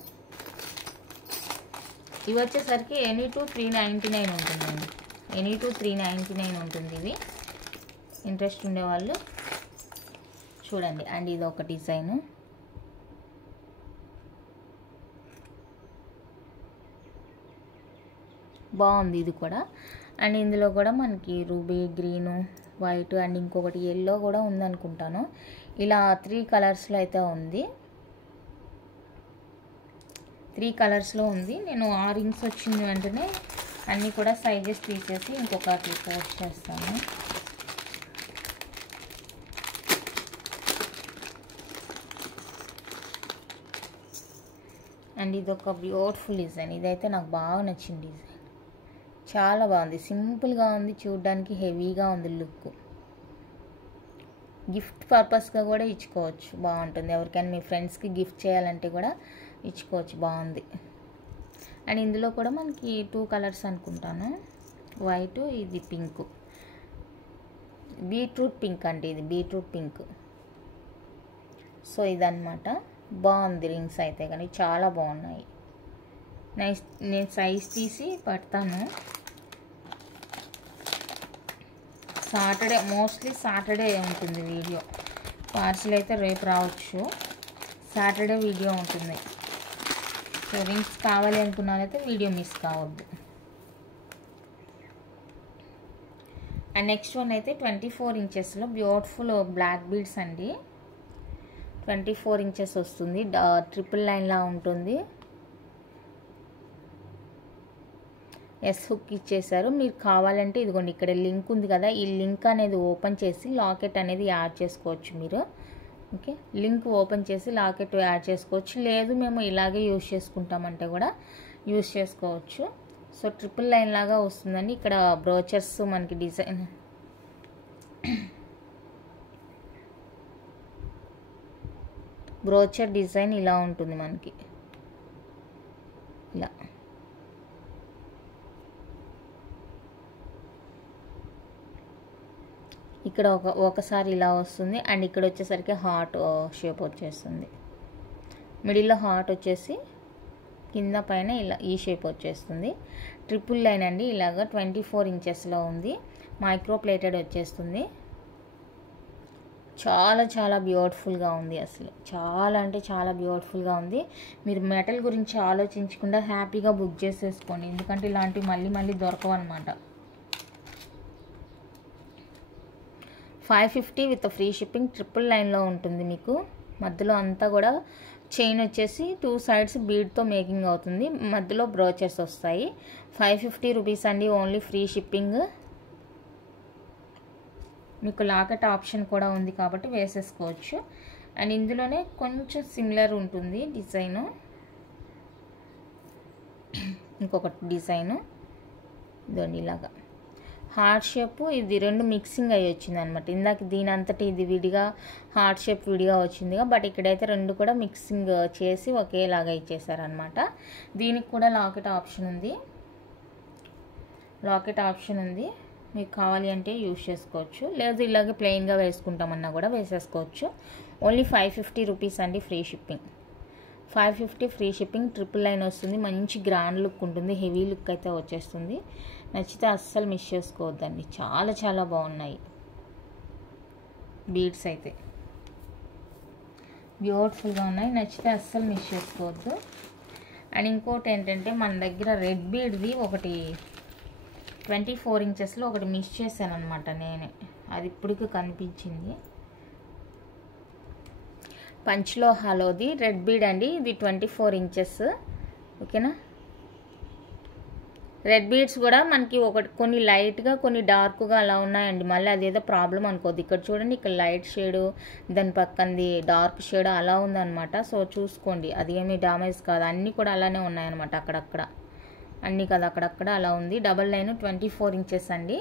ఇవి వచ్చేసరికి ఎనీ టూ 399 ఉంటుందండి. ఎనీ టూ 399 ఉంటుంది. ఇవి ఇంట్రెస్ట్ ఉండేవాళ్ళు చూడండి. అండ్ ఇది ఒక డిజైన్. బాగుంది ఇది కూడా. అండ్ ఇందులో కూడా మనకి రూబీ, గ్రీను, వైట్ అండ్ ఇంకొకటి ఎల్లో కూడా ఉందనుకుంటాను. ఇలా 3 కలర్స్లో అయితే ఉంది. 3 కలర్స్లో ఉంది. నేను ఆ రింగ్స్ వచ్చిన వెంటనే అన్నీ కూడా సైజెస్ తీసేసి ఇంకొకటి పోస్ట్ చేస్తాను. అండ్ ఇది ఒక బ్యూటిఫుల్ డిజైన్. ఇదైతే నాకు బాగా నచ్చిన డిజైన్, చాలా బాగుంది. సింపుల్గా ఉంది, చూడడానికి హెవీగా ఉంది లుక్. గిఫ్ట్ పర్పస్గా కూడా ఇచ్చుకోవచ్చు, బాగుంటుంది. ఎవరికైనా మీ ఫ్రెండ్స్కి గిఫ్ట్ చేయాలంటే కూడా ఇచ్చుకోవచ్చు, బాగుంది. అండ్ ఇందులో కూడా మనకి 2 కలర్స్ అనుకుంటాను, వైట్, ఇది పింక్, బీట్రూట్ పింక్ అంటే ఇది బీట్రూట్ పింక్. సో ఇదన్నమాట. బాగుంది రింగ్స్ అయితే కానీ చాలా బాగున్నాయి. నేను సైజ్ తీసి పెడతాను. సాటర్డే, మోస్ట్లీ సాటర్డే ఉంటుంది వీడియో. పార్సిల్ అయితే రేపు రావచ్చు, సాటర్డే వీడియో ఉంటుంది. సో రింగ్స్ కావాలి అనుకున్నారైతే వీడియో మిస్ కావద్దు. అండ్ నెక్స్ట్ వన్ అయితే 24 ఇంచెస్లో బ్యూటిఫుల్ బ్లాక్ బీడ్స్ అండి. 24 ఇంచెస్ వస్తుంది, ట్రిపుల్ లైన్లా ఉంటుంది. ఎస్ హుక్ ఇచ్చేసారు. మీరు కావాలంటే ఇదిగోండి ఇక్కడ లింక్ ఉంది కదా, ఈ లింక్ అనేది ఓపెన్ చేసి లాకెట్ అనేది యాడ్ చేసుకోవచ్చు మీరు. ఓకే, లింక్ ఓపెన్ చేసి లాకెట్ యాడ్ చేసుకోవచ్చు. లేదు మేము ఇలాగే యూజ్ చేసుకుంటామంటే కూడా యూజ్ చేసుకోవచ్చు. సో ట్రిపుల్ లైన్ లాగా వస్తుందండి. ఇక్కడ బ్రోచర్స్ మనకి డిజైన్, బ్రోచర్ డిజైన్ ఇలా ఉంటుంది మనకి, ఇలా. ఇక్కడ ఒకసారి ఇలా వస్తుంది. అండ్ ఇక్కడ వచ్చేసరికి హార్ట్ షేప్ వచ్చేస్తుంది. మిడిల్లో హార్ట్ వచ్చేసి కింద పైన ఇలా ఈ షేప్ వచ్చేస్తుంది. ట్రిపుల్ లైన్ అండి. ఇలాగా 24 ఇంచెస్లో ఉంది. మైక్రో ప్లేటెడ్ వచ్చేస్తుంది. చాలా చాలా బ్యూటిఫుల్గా ఉంది. అసలు చాలా అంటే చాలా బ్యూటిఫుల్గా ఉంది. మీరు మెటల్ గురించి ఆలోచించకుండా హ్యాపీగా బుక్ చేసేసుకోండి, ఎందుకంటే ఇలాంటివి మళ్ళీ మళ్ళీ దొరకవు అనమాట. 550 విత్ ఫ్రీ షిప్పింగ్. ట్రిపుల్ లైన్లో ఉంటుంది మీకు. మధ్యలో అంతా కూడా చైన్ వచ్చేసి 2 సైడ్స్ బీడ్తో మేకింగ్ అవుతుంది. మధ్యలో బ్రోచెస్ వస్తాయి. 550 రూపీస్ అండి, ఓన్లీ ఫ్రీ షిప్పింగ్. మీకు లాకెట్ ఆప్షన్ కూడా ఉంది కాబట్టి వేసేసుకోవచ్చు. అండ్ ఇందులోనే కొంచెం సిమిలర్ ఉంటుంది డిజైను. ఇంకొక డిజైను ఇదండి, ఇలాగా హార్ట్ షేప్. ఇది 2 మిక్సింగ్ అయ్యి వచ్చింది అనమాట. ఇందాక దీని అంతటి ఇది విడిగా హార్ట్ షేప్ విడిగా వచ్చిందిగా, బట్ ఇక్కడైతే 2 కూడా మిక్సింగ్ చేసి ఒకేలాగా ఇచ్చేసారనమాట. దీనికి కూడా లాకెట్ ఆప్షన్ ఉంది, లాకెట్ ఆప్షన్ ఉంది. మీకు కావాలి అంటే యూజ్ చేసుకోవచ్చు, లేదు ఇలాగే ప్లెయిన్గా వేసుకుంటామన్నా కూడా వేసేసుకోవచ్చు. ఓన్లీ 550 రూపీస్ అండి free shipping. 550 free shipping. Triple line వస్తుంది, మంచి గ్రాండ్ లుక్ ఉంటుంది, హెవీ లుక్ అయితే వచ్చేస్తుంది. నచ్చితే అస్సలు మిస్ చేసుకోవద్దండి, చాలా చాలా బాగున్నాయి బీడ్స్ అయితే, బ్యూటిఫుల్గా ఉన్నాయి. నచ్చితే అస్సలు మిస్ చేసుకోవద్దు. అండ్ ఇంకోటి ఏంటంటే మన దగ్గర రెడ్ బీడ్ది ఒకటి 24 ఇంచెస్లో ఒకటి మిస్ చేశాను అనమాట నేనే, అది ఇప్పటికి కనిపించింది. పంచలోహాలోది రెడ్ బీడ్ అండి, ఇది 24 ఇంచెస్. ఓకేనా. రెడ్ బీడ్స్ కూడా మనకి కొన్ని లైట్గా కొన్ని డార్క్గా అలా ఉన్నాయండి. మళ్ళీ అదేదో ప్రాబ్లం అనుకోద్ది. ఇక్కడ చూడండి, ఇక్కడ లైట్ షేడు, దాని పక్కనది డార్క్ షేడ్ అలా ఉందన్నమాట. సో చూసుకోండి, అది ఏమీ డ్యామేజ్ కాదు, అన్నీ కూడా అలానే ఉన్నాయన్నమాట. అక్కడక్కడ అన్నీ కదా, అక్కడక్కడ అలా ఉంది. డబల్ లైన్ 24 ఇంచెస్ అండి,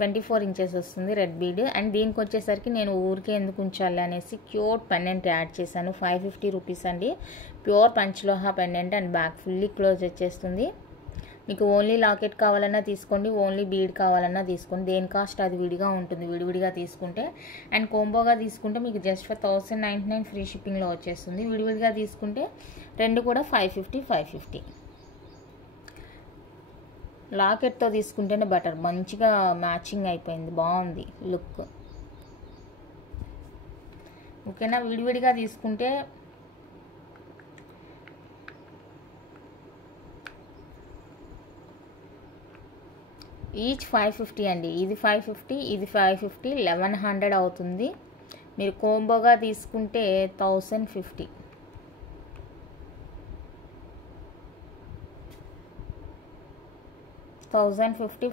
24 ఇంచెస్ వస్తుంది రెడ్ బీడ్. అండ్ దీనికి వచ్చేసరికి నేను ఊరికే ఎందుకు ఉంచాలి అనేసి క్యూట్ పెండెంట్ యాడ్ చేశాను. 550 రూపీస్ అండి, pure panchaloha pendant. And back fully close వచ్చేస్తుంది. మీకు ఓన్లీ లాకెట్ కావాలన్నా తీసుకోండి, ఓన్లీ బీడ్ కావాలన్నా తీసుకోండి, దేని కాస్ట్ అది విడిగా ఉంటుంది విడివిడిగా తీసుకుంటే. అండ్ కోంబోగా తీసుకుంటే మీకు జస్ట్ ఫర్ 1099 ఫ్రీ షిప్పింగ్లో వచ్చేస్తుంది. విడివిడిగా తీసుకుంటే రెండు కూడా 550. లాకెట్తో తీసుకుంటేనే బెటర్, మంచిగా మ్యాచింగ్ అయిపోయింది, బాగుంది లుక్. ఓకేనా. విడివిడిగా తీసుకుంటే ఈచ్ 550 అండి. ఇది 550, ఇది 550, 1100 అవుతుంది. మీరు కోంబోగా తీసుకుంటే 1050.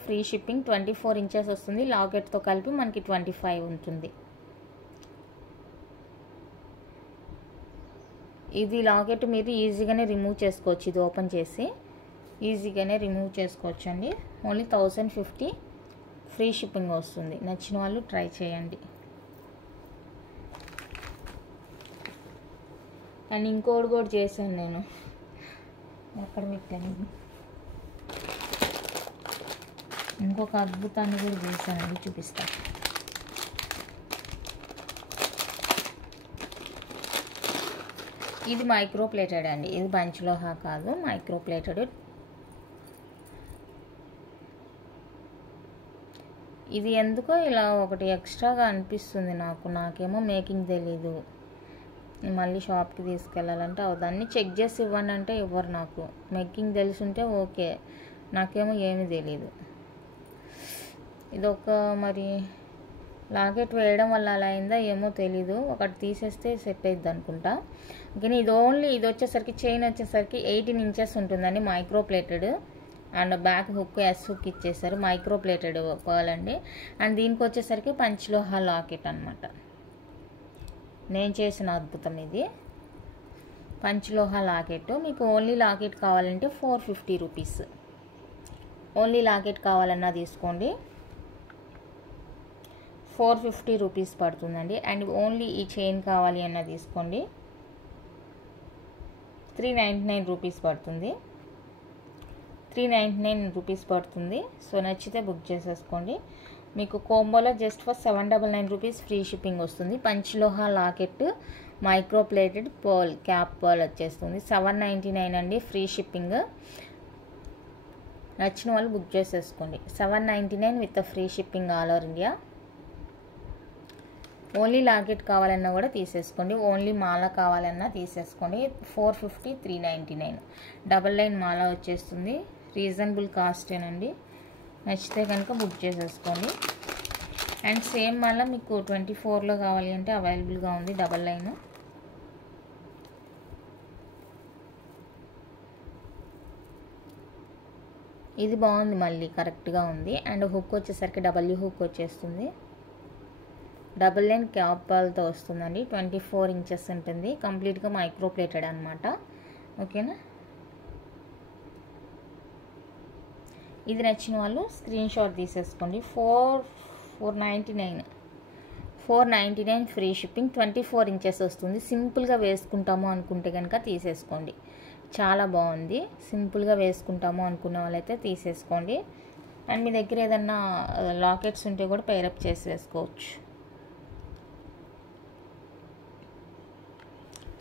Free shipping. 24 ఇంచెస్ వస్తుంది, లాకెట్తో కలిపి మనకి 25 ఉంటుంది. ఇది లాకెట్ మీరు ఈజీగానే రిమూవ్ చేసుకోవచ్చు, ఇది ఓపెన్ చేసి ఈజీగానే రిమూవ్ చేసుకోవచ్చు అండి. ఓన్లీ 1050 ఫ్రీ షిప్పింగ్ వస్తుంది. నచ్చిన వాళ్ళు ట్రై చేయండి. అండ్ ఇంకోటి కూడా చేశాను నేను, ఎక్కడ పెట్టాను, ఇంకొక అద్భుతాన్ని కూడా చేశానండి, చూపిస్తాను. ఇది మైక్రో ప్లేటెడ్ అండి, ఇది పంచలోహా కాదు, మైక్రో ప్లేటెడ్. ఇది ఎందుకో ఇలా ఒకటి ఎక్స్ట్రాగా అనిపిస్తుంది నాకేమో మేకింగ్ తెలీదు. మళ్ళీ షాప్కి తీసుకెళ్ళాలంటే దాన్ని చెక్ చేసి ఇవ్వండి అంటే ఇవ్వరు నాకు. మేకింగ్ తెలుసుంటే ఓకే, నాకేమో ఏమీ తెలీదు. ఇదొక మరి లాకెట్ వేయడం వల్ల అలా అయిందా ఏమో తెలీదు, ఒకటి తీసేస్తే సెట్ అవుతుంది అనుకుంటా. కానీ ఇది వచ్చేసరికి చైన్ వచ్చేసరికి 18 ఇంచెస్ ఉంటుందండి, micro plated. And back hook yes hook ఇచ్చేసారు, మైక్రో ప్లేటెడ్ పర్ల్ అండి. అండ్ దీనికి వచ్చేసరికి పంచలోహా లాకెట్ అనమాట. నేను చేసిన అద్భుతం ఇది, పంచలోహా లాకెట్. మీకు ఓన్లీ లాకెట్ కావాలంటే 450 రూపీస్. ఓన్లీ లాకెట్ కావాలన్నా తీసుకోండి, 450 రూపీస్ పడుతుందండి. అండ్ ఓన్లీ ఈ చైన్ కావాలి అన్నా తీసుకోండి, 399 రూపీస్ పడుతుంది. 399 రూపీస్ పడుతుంది. సో నచ్చితే బుక్ చేసేసుకోండి. మీకు కోంబోలో just for 799 rupees free shipping వస్తుంది. Panchaloha locket micro plated pearl cap pearl వచ్చేస్తుంది. 799 అండి ఫ్రీ షిప్పింగ్. నచ్చిన వాళ్ళు బుక్ చేసేసుకోండి. 799 with free shipping all over India. Only locket కావాలన్నా కూడా తీసేసుకోండి, ఓన్లీ మాల కావాలన్నా తీసేసుకోండి. 450, 399 డబల్ లైన్ మాల వచ్చేస్తుంది. రీజనబుల్ కాస్టేనండి. నచ్చితే కనుక బుక్ చేసేసుకోండి. అండ్ సేమ్ మాల మీకు 24లో కావాలి అంటే అవైలబుల్గా ఉంది డబల్ లైన్. ఇది బాగుంది, మళ్ళీ కరెక్ట్గా ఉంది. అండ్ హుక్ వచ్చేసరికి డబ్ల్యూ హుక్ వచ్చేస్తుంది. డబుల్ లైన్ క్యాప్ పాల్తో వస్తుందండి. 24 ఇంచెస్ ఉంటుంది. కంప్లీట్గా మైక్రో ప్లేటెడ్ అనమాట. ఓకేనా. ఇది నచ్చిన వాళ్ళు స్క్రీన్ షాట్ తీసేసుకోండి. 499 ఫ్రీ షిప్పింగ్. 24 ఇంచెస్ వస్తుంది. సింపుల్గా వేసుకుంటాము అనుకుంటే కనుక తీసేసుకోండి, చాలా బాగుంది. సింపుల్గా వేసుకుంటాము అనుకున్న వాళ్ళైతే తీసేసుకోండి. అండ్ మీ దగ్గర ఏదన్నా లాకెట్స్ ఉంటే కూడా పేరప్ చేసి వేసుకోవచ్చు.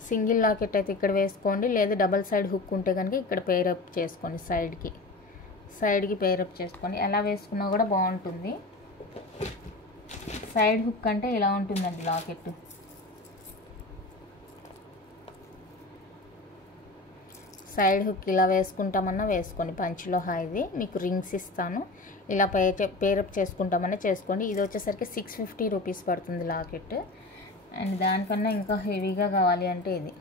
సింగిల్ లాకెట్ అయితే ఇక్కడ వేసుకోండి, లేదా డబల్ సైడ్ హుక్ ఉంటే కనుక ఇక్కడ పేరప్ చేసుకోండి. సైడ్కి పేరప్ చేసుకొని ఎలా వేసుకున్నా కూడా బాగుంటుంది. సైడ్ హుక్ అంటే ఇలా ఉంటుందండి లాకెట్. సైడ్ హుక్ ఇలా వేసుకుంటామన్నా వేసుకోండి. పంచలోహ ఇది మీకు రింగ్స్ ఇస్తాను, ఇలా పేరప్ చేసుకుంటామన్నా చేసుకోండి. ఇది వచ్చేసరికి 650 రూపీస్ పడుతుంది లాకెట్. అండ్ దానికన్నా ఇంకా హెవీగా కావాలి అంటే ఇది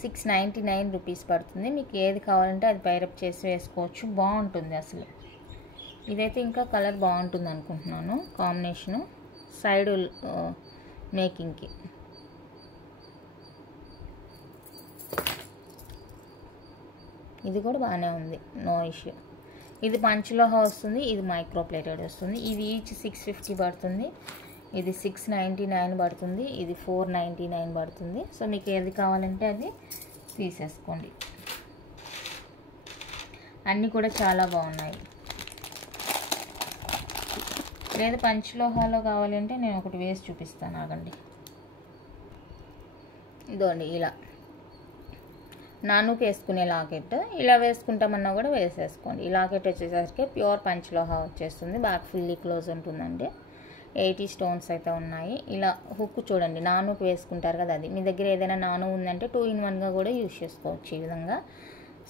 699 రూపీస్ పడుతుంది. మీకు ఏది కావాలంటే అది పేరప్ చేసి వేసుకోవచ్చు, బాగుంటుంది అసలు. ఇదైతే ఇంకా కలర్ బాగుంటుంది అనుకుంటున్నాను, కాంబినేషను సైడ్ మేకింగ్కి. ఇది కూడా బాగానే ఉంది, నో ఇష్యూ. ఇది పంచలోహ వస్తుంది, ఇది మైక్రో ప్లేటెడ్ వస్తుంది. ఇది ఈచ్ 650 పడుతుంది, ఇది 699 పడుతుంది, ఇది 499 పడుతుంది. సో మీకు ఏది కావాలంటే అది తీసేసుకోండి. అన్నీ కూడా చాలా బాగున్నాయి. లేదా పంచలోహాలో కావాలంటే నేను ఒకటి వేసి చూపిస్తాను, ఆగండి. ఇదోండి ఇలా నానుకు వేసుకునే లాకెట్, ఇలా వేసుకుంటామన్నా కూడా వేసేసుకోండి. ఈ లాకెట్ వచ్చేసరికి ప్యూర్ పంచలోహ వచ్చేస్తుంది, బ్యాక్ ఫుల్లీ క్లోజ్ ఉంటుందండి. 80 స్టోన్స్ అయితే ఉన్నాయి. ఇలా హుక్ చూడండి, నానుకు వేసుకుంటారు కదా అది. మీ దగ్గర ఏదైనా నాను ఉందంటే 2 in 1గా కూడా యూజ్ చేసుకోవచ్చు ఈ విధంగా.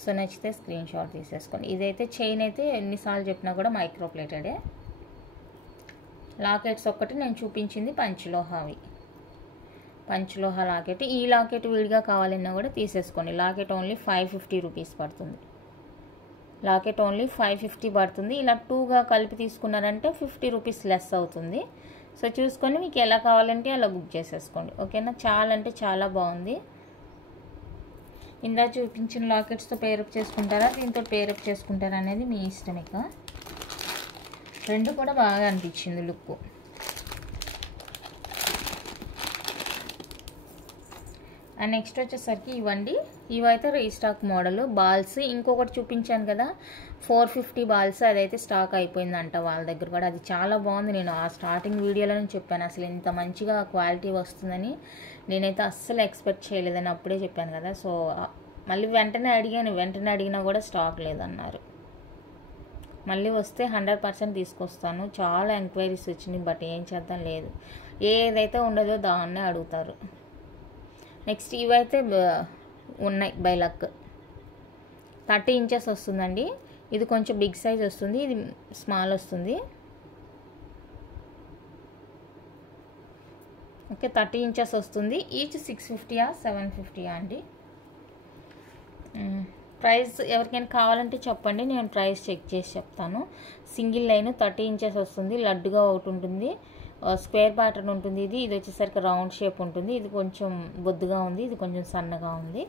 సో నచ్చితే స్క్రీన్ షాట్ తీసేసుకోండి. ఇదైతే చైన్ అయితే ఎన్నిసార్లు చెప్పినా కూడా మైక్రో ప్లేటెడే. లాకెట్స్ ఒక్కటి నేను చూపించింది పంచలోహవి, పంచలోహ లాకెట్. ఈ లాకెట్ విడిగా కావాలన్నా కూడా తీసేసుకోండి. లాకెట్ ఓన్లీ 550 రూపీస్ పడుతుంది. లాకెట్ ఓన్లీ 550 పడుతుంది. ఇలా 2గా కలిపి తీసుకున్నారంటే 50 రూపీస్ లెస్ అవుతుంది. సో చూసుకొని మీకు ఎలా కావాలంటే అలా బుక్ చేసేసుకోండి, ఓకేనా. చాలా అంటే చాలా బాగుంది. ఇందా చూపించిన లాకెట్స్తో పేరప్ చేసుకుంటారా, దీంతో పేరప్ చేసుకుంటారా అనేది మీ ఇష్టం. ఇక రెండు కూడా బాగా అనిపించింది లుక్. అండ్ నెక్స్ట్ వచ్చేసరికి ఇవ్వండి, ఇవైతే రీస్టాక్ మోడల్ బాల్స్. ఇంకొకటి చూపించాను కదా 450 బాల్స్, అదైతే స్టాక్ అయిపోయిందంట వాళ్ళ దగ్గర కూడా. అది చాలా బాగుంది. నేను ఆ స్టార్టింగ్ వీడియోలోనే చెప్పాను అసలు ఇంత మంచిగా క్వాలిటీ వస్తుందని నేనైతే అస్సలు ఎక్స్పెక్ట్ చేయలేదని అప్పుడే చెప్పాను కదా. సో మళ్ళీ వెంటనే అడిగినా కూడా స్టాక్ లేదన్నారు. మళ్ళీ వస్తే 100% తీసుకొస్తాను. చాలా ఎంక్వైరీస్ వచ్చినాయి, బట్ ఏం చేద్దాం, లేదు. ఏదైతే ఉండదో దాన్నే అడుగుతారు. నెక్స్ట్ ఇవైతే ఉన్నాయి బై లక్. 30 ఇంచెస్ వస్తుందండి. ఇది కొంచెం బిగ్ సైజ్ వస్తుంది, ఇది స్మాల్ వస్తుంది. ఓకే, 30 ఇంచెస్ వస్తుంది. ఈచ్ 650 750 అండి. ప్రైస్ ఎవరికైనా కావాలంటే చెప్పండి, నేను ప్రైస్ చెక్ చేసి చెప్తాను. సింగిల్ లైన్ 30 ఇంచెస్ వస్తుంది, లడ్డుగా ఒకటి ఉంటుంది, స్క్వేర్ ప్యాటర్న్ ఉంటుంది. ఇది వచ్చేసరికి రౌండ్ షేప్ ఉంటుంది. ఇది కొంచెం బొద్దుగా ఉంది, ఇది కొంచెం సన్నగా ఉంది.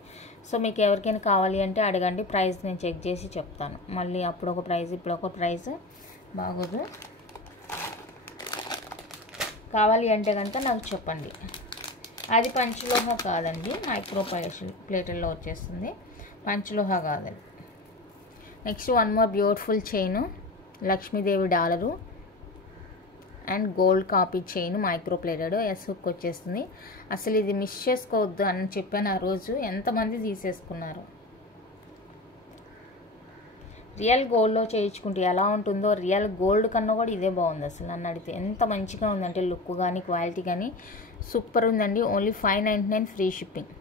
సో మీకు ఎవరికైనా కావాలి అంటే అడగండి, ప్రైస్ నేను చెక్ చేసి చెప్తాను. మళ్ళీ అప్పుడు ఒక ప్రైస్ ఇప్పుడు ఒక ప్రైస్ బాగోదు. కావాలి అంటే కనుక నాకు చెప్పండి. అది పంచలోహ కాదండి, మైక్రో ప్లేటెల్లో వచ్చేస్తుంది, పంచలోహ కాదండి. Next one more beautiful chain, Lakshmidevi dollar and gold copy chain, micro plated, yes hook వచ్చేస్తుంది. అసలు ఇది మిస్ చేసుకోవద్దు అని చెప్పాను ఆ రోజు, ఎంతమంది తీసేసుకున్నారు. రియల్ గోల్డ్లో చేయించుకుంటే ఎలా ఉంటుందో రియల్ గోల్డ్ కన్నా కూడా ఇదే బాగుంది అసలు నన్ను అడిగితే. ఎంత మంచిగా ఉందంటే లుక్ కానీ క్వాలిటీ కానీ సూపర్ ఉందండి. Only 599 free shipping,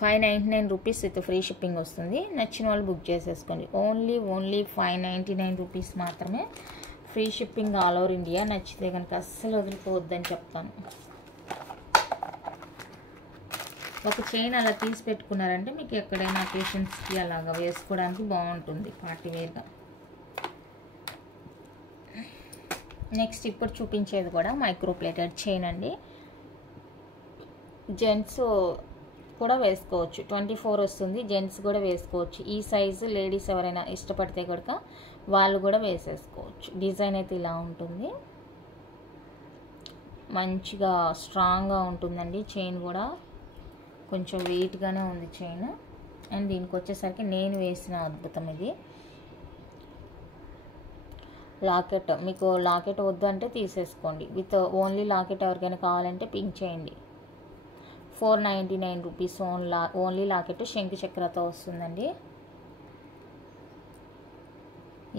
599 rupees with free shipping వస్తుంది. నచ్చిన వాళ్ళు బుక్ చేసేసుకోండి. ఓన్లీ 599 రూపీస్ మాత్రమే, free shipping all over India. నచ్చితే కనుక అస్సలు వదిలిపోవద్దని చెప్తాను. ఒక చైన్ అలా తీసి పెట్టుకున్నారంటే మీకు ఎక్కడైనా అకేషన్స్కి అలాగా వేసుకోవడానికి బాగుంటుంది పార్టీ వేర్గా. నెక్స్ట్ ఇప్పుడు చూపించేది కూడా మైక్రో ప్లేటెడ్ చైన్ అండి. జెంట్స్ కూడా వేసుకోవచ్చు, 24 వస్తుంది, జెంట్స్ కూడా వేసుకోవచ్చు. ఈ సైజు లేడీస్ ఎవరైనా ఇష్టపడితే కనుక వాళ్ళు కూడా వేసేసుకోవచ్చు. డిజైన్ అయితే ఇలా ఉంటుంది, మంచిగా స్ట్రాంగ్గా ఉంటుందండి. చైన్ కూడా కొంచెం వెయిట్గానే ఉంది చైన్. అండ్ దీనికి వచ్చేసరికి నేను వేసిన అద్భుతం ఇది. లాకెట్, మీకు లాకెట్ వద్దు అంటే తీసేసుకోండి. విత్ ఓన్లీ లాకెట్ ఎవరికైనా కావాలంటే పింక్ చేయండి. 499 రూపీస్ ఓన్లీ లాకెట్ శంకు చక్రతో వస్తుందండి.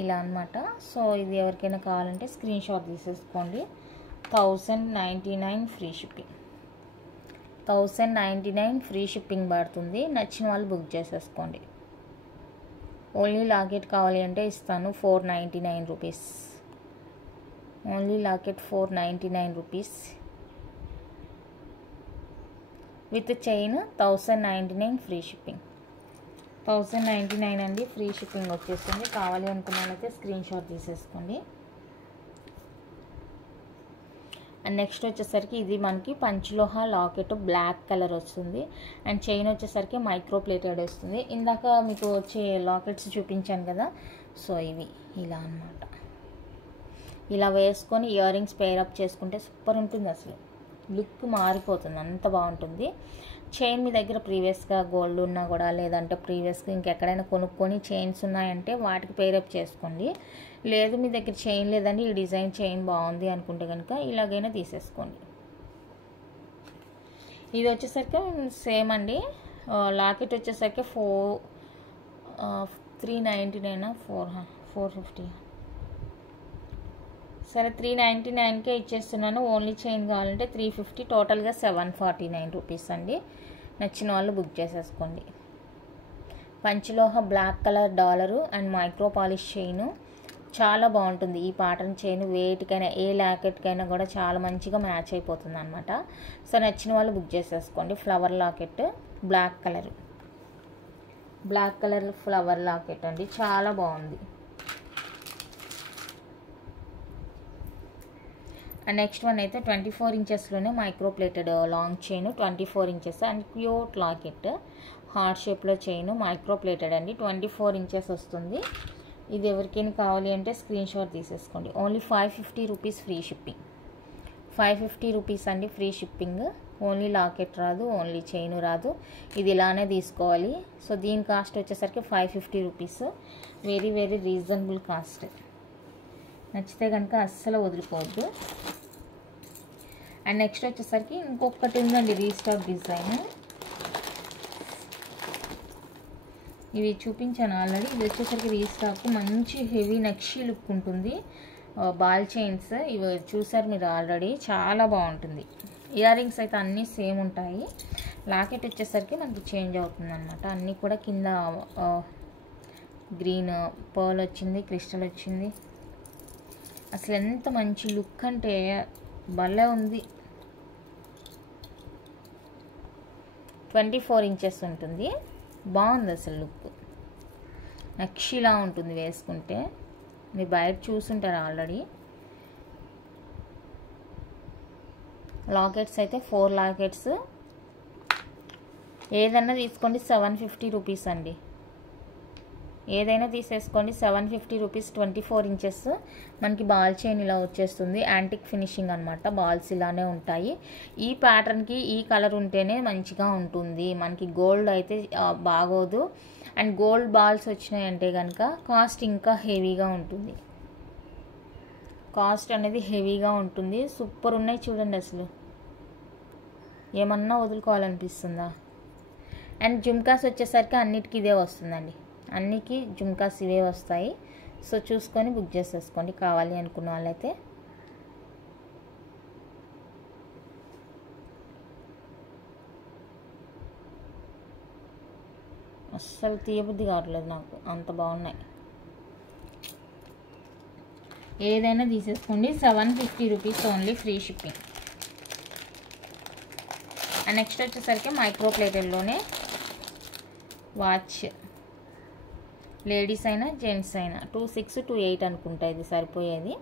ఇలా అనమాట. సో ఇది ఎవరికైనా కావాలంటే స్క్రీన్ షాట్ తీసేసుకోండి. 1099 ఫ్రీ షిప్పింగ్. 1099 ఫ్రీ షిప్పింగ్ పడుతుంది. నచ్చిన వాళ్ళు బుక్ చేసేసుకోండి. ఓన్లీ లాకెట్ కావాలి అంటే ఇస్తాను 499 rupees. Only locket 499 rupees with chain 1099 free shipping. 1099 అండి, ఫ్రీ షిప్పింగ్ వచ్చేస్తుంది. కావాలి అనుకున్న వాళ్ళైతే స్క్రీన్ షాట్ తీసేసుకోండి. అండ్ నెక్స్ట్ వచ్చేసరికి ఇది మనకి పంచలోహ లాకెట్ బ్లాక్ కలర్ వస్తుంది. అండ్ చైన్ వచ్చేసరికి మైక్రో ప్లేటెడ్ వస్తుంది. ఇందాక మీకు వచ్చే లాకెట్స్ చూపించాను కదా, సో ఇవి ఇలా అన్నమాట. ఇలా వేసుకొని ఇయర్ రింగ్స్ పేరప్ చేసుకుంటే సూపర్ ఉంటుంది. అసలు లుక్ మారిపోతుంది, అంత బాగుంటుంది. చైన్ మీ దగ్గర ప్రీవియస్గా గోల్డ్ ఉన్నా కూడా, లేదంటే ప్రీవియస్గా ఇంకెక్కడైనా కొనుక్కొని చైన్స్ ఉన్నాయంటే వాటికి పేరప్ చేసుకోండి. లేదు మీ దగ్గర చైన్ లేదండి, ఈ డిజైన్ చైన్ బాగుంది అనుకుంటే కనుక ఇలాగైనా తీసేసుకోండి. ఇది వచ్చేసరికి సేమ్ అండి. లాకెట్ వచ్చేసరికి 399 450. సరే 399కే ఇచ్చేస్తున్నాను. ఓన్లీ చైన్ కావాలంటే 350, టోటల్గా 749 రూపీస్ అండి. నచ్చిన వాళ్ళు బుక్ చేసేసుకోండి. Panchaloha black colour dollar and micro polish chain చాలా బాగుంటుంది. ఈ ప్యాటర్న్ చైన్ వేటికైనా, ఏ లాకెట్కైనా కూడా చాలా మంచిగా మ్యాచ్ అయిపోతుంది అనమాట. సో నచ్చిన వాళ్ళు బుక్ చేసేసుకోండి. Flower locket black colour flower locket అండి, చాలా బాగుంది. అండ్ నెక్స్ట్ వన్ అయితే 24 ఇంచెస్లోనే micro plated long chain 24 inches and cute locket heart షేప్లో చైన్ మైక్రో ప్లేటెడ్ అండి. 24 ఇంచెస్ వస్తుంది. ఇది ఎవరికైనా కావాలి అంటే స్క్రీన్ షాట్ తీసేసుకోండి. Only 550 rupees free shipping. 550 rupees అండి ఫ్రీ షిప్పింగ్. ఓన్లీ లాకెట్ రాదు, ఓన్లీ చైన్ రాదు, ఇది ఇలానే తీసుకోవాలి. సో దీని కాస్ట్ వచ్చేసరికి 550 rupees. Very very reasonable cost. నచ్చితే కనుక అస్సలు వదులుకోవద్దు. అండ్ నెక్స్ట్ వచ్చేసరికి ఇంకొకటి ఉందండి రీస్టాక్ డిజైన్. ఇవి చూపించాను ఆల్రెడీ. ఇది వచ్చేసరికి రీస్టాక్, మంచి హెవీ నక్షి లుక్ ఉంటుంది. బాల్ చైన్స్ ఇవి చూసారు మీరు ఆల్రెడీ, చాలా బాగుంటుంది. ఇయర్ రింగ్స్ అయితే అన్నీ సేమ్ ఉంటాయి. లాకెట్ వచ్చేసరికి మనకి చేంజ్ అవుతుంది అనమాట. అన్నీ కూడా కింద గ్రీన్ పర్ల్ వచ్చింది, క్రిస్టల్ వచ్చింది. అసలు ఎంత మంచి లుక్ అంటే భలే ఉంది. 24 ఇంచెస్ ఉంటుంది. బాగుంది అసలు లుక్. నక్షిలా ఉంటుంది వేసుకుంటే. మీరు బయట చూసుంటారు ఆల్రెడీ. లాకెట్స్ అయితే 4 లాకెట్స్. ఏదన్నా తీసుకోండి 750 రూపీస్ అండి. ఏదైనా తీసేసుకోండి 750 రూపీస్. 24 ఇంచెస్ మనకి బాల్ చైన్ ఇలా వచ్చేస్తుంది. యాంటిక్ ఫినిషింగ్ అనమాట. బాల్స్ ఇలానే ఉంటాయి. ఈ ప్యాటర్న్కి ఈ కలర్ ఉంటేనే మంచిగా ఉంటుంది. మనకి గోల్డ్ అయితే బాగోదు. అండ్ గోల్డ్ బాల్స్ వచ్చినాయంటే కనుక కాస్ట్ ఇంకా హెవీగా ఉంటుంది. కాస్ట్ అనేది హెవీగా ఉంటుంది. సూపర్ ఉన్నాయి చూడండి. అసలు ఏమన్నా వదులుకోవాలనిపిస్తుందా. అండ్ జుమ్కాస్ వచ్చేసరికి అన్నిటికీ ఇదే వస్తుందండి. అన్నికి జుమ్కాస్ ఇవే వస్తాయి. సో చూసుకొని బుక్ చేసేసుకోండి కావాలి అనుకున్న వాళ్ళైతే. అస్సలు తీయబుద్ధి కావట్లేదు నాకు, అంత బాగున్నాయి. ఏదైనా తీసేసుకోండి. 750 rupees only free shipping. And next వచ్చేసరికి మైక్రో ప్లేటెడ్లోనే వాచ్. లేడీస్ అయినా జెంట్స్ అయినా 26, 28 అనుకుంటా ఇది సరిపోయేది.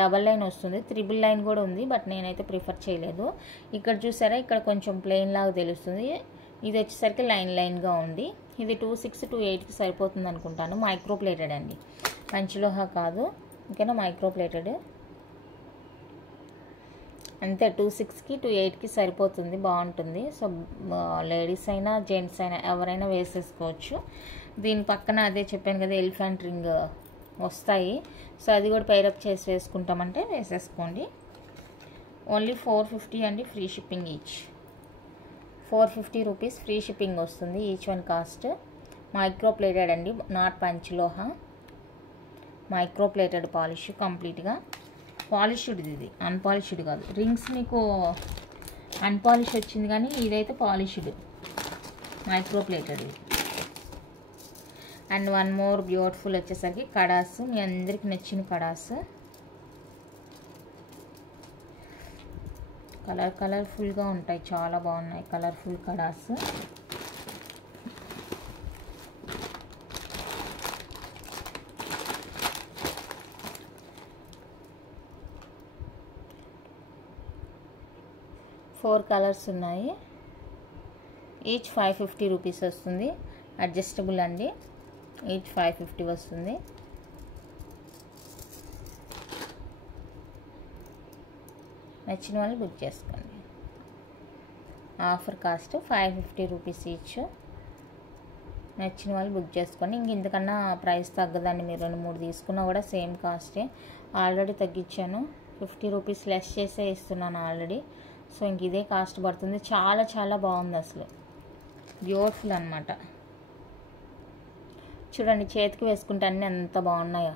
డబల్ లైన్ వస్తుంది, త్రిబుల్ లైన్ కూడా ఉంది, బట్ నేనైతే ప్రిఫర్ చేయలేదు. ఇక్కడ చూసారా, ఇక్కడ కొంచెం ప్లెయిన్ లాగా తెలుస్తుంది. ఇది వచ్చేసరికి లైన్గా ఉంది. ఇది 26, 28కి సరిపోతుంది అనుకుంటాను. మైక్రో ప్లేటెడ్ అండి, పంచలోహ కాదు. ఇంకైనా మైక్రో ప్లేటెడ్ అంతే. 26కి 28కి సరిపోతుంది, బాగుంటుంది. సో లేడీస్ అయినా జెంట్స్ అయినా ఎవరైనా వేసేసుకోవచ్చు. దీని పక్కన అదే చెప్పాను కదా, ఎలిఫెంట్ రింగ్ వస్తాయి. సో అది కూడా పైరప్ చేసి వేసుకుంటామంటే వేసేసుకోండి. ఓన్లీ 450 అండి, free shipping each. 450 rupees free shipping వస్తుంది each one cost. Micro plated అండి, not panchaloha, micro plated polish, కంప్లీట్గా పాలిష్డ్. ఇది అన్పాలిష్డ్ కాదు. రింగ్స్ మీకు అన్పాలిష్ వచ్చింది కానీ ఇదైతే polished micro plated. And one more beautiful వచ్చేసరికి కడాస్, మీ అందరికి నచ్చిన కడాస్. కలర్ఫుల్గా ఉంటాయి, చాలా బాగున్నాయి కలర్ఫుల్ కడాస్. ఫోర్ కలర్స్ ఉన్నాయి. ఈచ్ 550 రూపీస్ వస్తుంది. అడ్జస్టబుల్ అండి, ఈచ్ 550 వస్తుంది. నచ్చిన వాళ్ళు బుక్ చేసుకోండి. Offer cost 550 rupees each. నచ్చిన వాళ్ళు బుక్ చేసుకోండి. ఇంతకన్నా ప్రైస్ తగ్గదండి. మీరు 2-3 తీసుకున్నా కూడా సేమ్ కాస్టే. ఆల్రెడీ తగ్గించాను, 50 రూపీస్ లెస్ చేసే ఇస్తున్నాను ఆల్రెడీ. సో ఇంక ఇదే కాస్ట్ పడుతుంది. చాలా చాలా బాగుంది అసలు, బ్యూటిఫుల్ అనమాట. చూడండి, చేతికి వేసుకుంటే అన్నీ ఎంత బాగున్నాయో.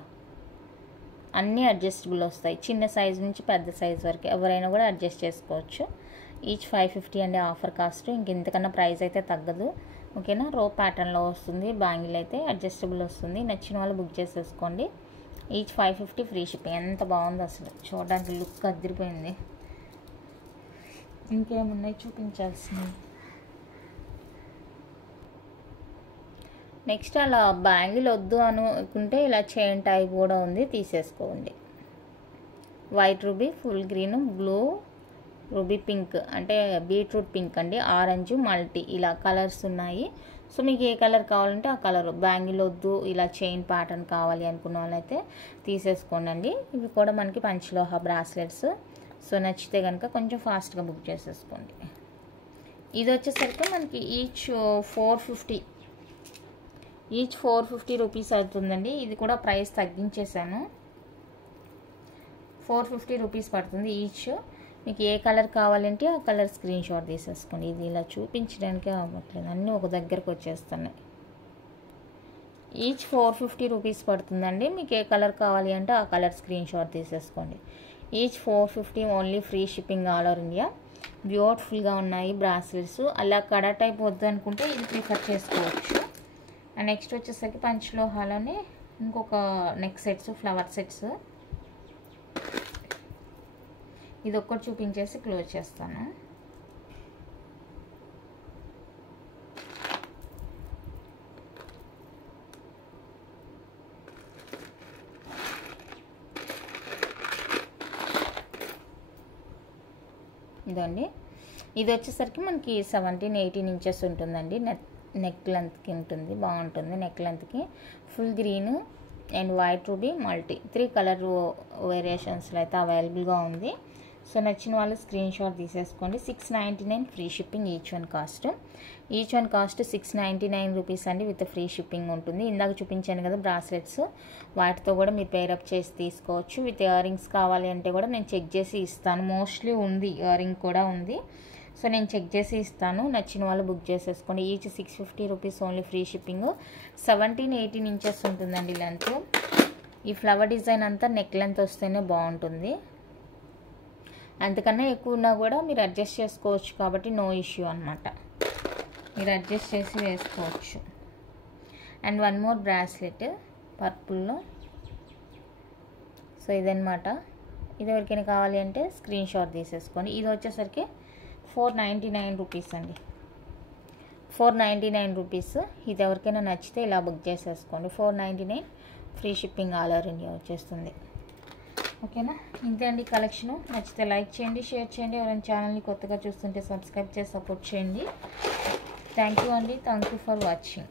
అన్నీ అడ్జస్టబుల్ వస్తాయి, చిన్న సైజు నుంచి పెద్ద సైజు వరకు ఎవరైనా కూడా అడ్జస్ట్ చేసుకోవచ్చు. ఈచ్ 550 అండి ఆఫర్ కాస్ట్. ఇంతకన్నా ప్రైస్ అయితే తగ్గదు. ఓకేనా. రో ప్యాటర్న్లో వస్తుంది. బ్యాంగిల్ అయితే అడ్జస్టబుల్ వస్తుంది. నచ్చిన వాళ్ళు బుక్ చేసేసుకోండి. Each 550 free shipping. ఎంత బాగుంది అసలు, చూడడానికి లుక్ అదిరిపోయింది. ఇంకేమున్నాయి చూపించాల్సినవి. నెక్స్ట్ అలా బ్యాంగిల్ వద్దు అనుకుంటే ఇలా చైన్ టైప్ కూడా ఉంది, తీసేసుకోండి. White ruby, full green, blue, ruby pink అంటే బీట్రూట్ పింక్ అండి, ఆరెంజ్, మల్టీ, ఇలా కలర్స్ ఉన్నాయి. సో మీకు ఏ కలర్ కావాలంటే ఆ కలర్. బ్యాంగిల్ వద్దు, ఇలా చైన్ ప్యాటర్న్ కావాలి అనుకున్న వాళ్ళైతే తీసేసుకోండి. ఇవి కూడా మనకి పంచలోహ బ్రాస్లెట్స్. సో నచ్చితే కనుక కొంచెం ఫాస్ట్గా బుక్ చేసేసుకోండి. ఇది వచ్చేసరికి మనకి ఈచ్ 450, ఈచ్ 450 రూపీస్ అవుతుందండి. ఇది కూడా ప్రైస్ తగ్గించేసాను, 450 రూపీస్ పడుతుంది ఈచ్. మీకు ఏ కలర్ కావాలంటే ఆ కలర్ స్క్రీన్ షాట్ తీసేసుకోండి. ఇది ఇలా చూపించడానికే అవ్వట్లేదు, అన్నీ ఒక దగ్గరకు వచ్చేస్తున్నాయి. ఈచ్ 450 రూపీస్ పడుతుందండి. మీకు ఏ కలర్ కావాలి అంటే ఆ కలర్ స్క్రీన్ షాట్ తీసేసుకోండి. Each 450 only, free shipping all over India. బ్యూటిఫుల్గా ఉన్నాయి బ్రాస్లెట్స్. అలా కడా టైప్ వద్దు అనుకుంటే ఇది ప్రిఫర్ చేసుకోవచ్చు. అండ్ నెక్స్ట్ వచ్చేసరికి పంచలోహాలోనే ఇంకొక నెక్ సెట్స్, ఫ్లవర్ సెట్స్. ఇది ఒక్కటి చూపించేసి క్లోజ్ చేస్తాను. ఇదండి, ఇది వచ్చేసరికి మనకి 17-18 ఇంచెస్ ఉంటుందండి. నెక్ లెంత్కి ఉంటుంది, బాగుంటుంది నెక్ లెంత్కి. Full green and white ruby, multi, 3 colour వేరియేషన్స్లో అయితే అవైలబుల్గా ఉంది. సో నచ్చిన వాళ్ళు స్క్రీన్ షాట్ తీసేసుకోండి. 699 free shipping each one cost. Each one cost 699 rupees అండి, విత్ ఫ్రీ షిప్పింగ్ ఉంటుంది. ఇందాక చూపించాను కదా బ్రాస్లెట్స్, వాటితో కూడా మీరు పేరప్ చేసి తీసుకోవచ్చు. విత్ ఇయర్ రింగ్స్ కావాలి అంటే కూడా నేను చెక్ చేసి ఇస్తాను. మోస్ట్లీ ఉంది, ఇయర్ రింగ్ కూడా ఉంది. సో నేను చెక్ చేసి ఇస్తాను. నచ్చిన వాళ్ళు బుక్ చేసేసుకోండి. Each 650 rupees only, free shipping. 17-18 inches ఉంటుందండి లెంత్. ఈ ఫ్లవర్ డిజైన్ అంతా నెక్ లెంత్ వస్తేనే బాగుంటుంది. అంతకన్నా ఎక్కువ ఉన్నా కూడా మీరు అడ్జస్ట్ చేసుకోవచ్చు కాబట్టి నో ఇష్యూ అనమాట, మీరు అడ్జస్ట్ చేసి వేసుకోవచ్చు. అండ్ వన్ మోర్ బ్రాస్లెట్ పర్పుల్లో. సో ఇదనమాట. ఇది ఎవరికైనా కావాలి అంటే స్క్రీన్ షాట్ తీసేసుకోండి. ఇది వచ్చేసరికి 499 రూపీస్ అండి, 499 రూపీస్. ఇది ఎవరికైనా నచ్చితే ఇలా బుక్ చేసేసుకోండి. 499 free shipping all over India వచ్చేస్తుంది. ఓకేనా. ఇంతే అండి కలెక్షను. నచ్చితే లైక్ చేయండి, షేర్ చేయండి. ఎవరైనా ఛానల్ని కొత్తగా చూస్తుంటే సబ్స్క్రైబ్ చేసి సపోర్ట్ చేయండి. థ్యాంక్ యూ అండి, థ్యాంక్ యూ ఫర్ వాచింగ్.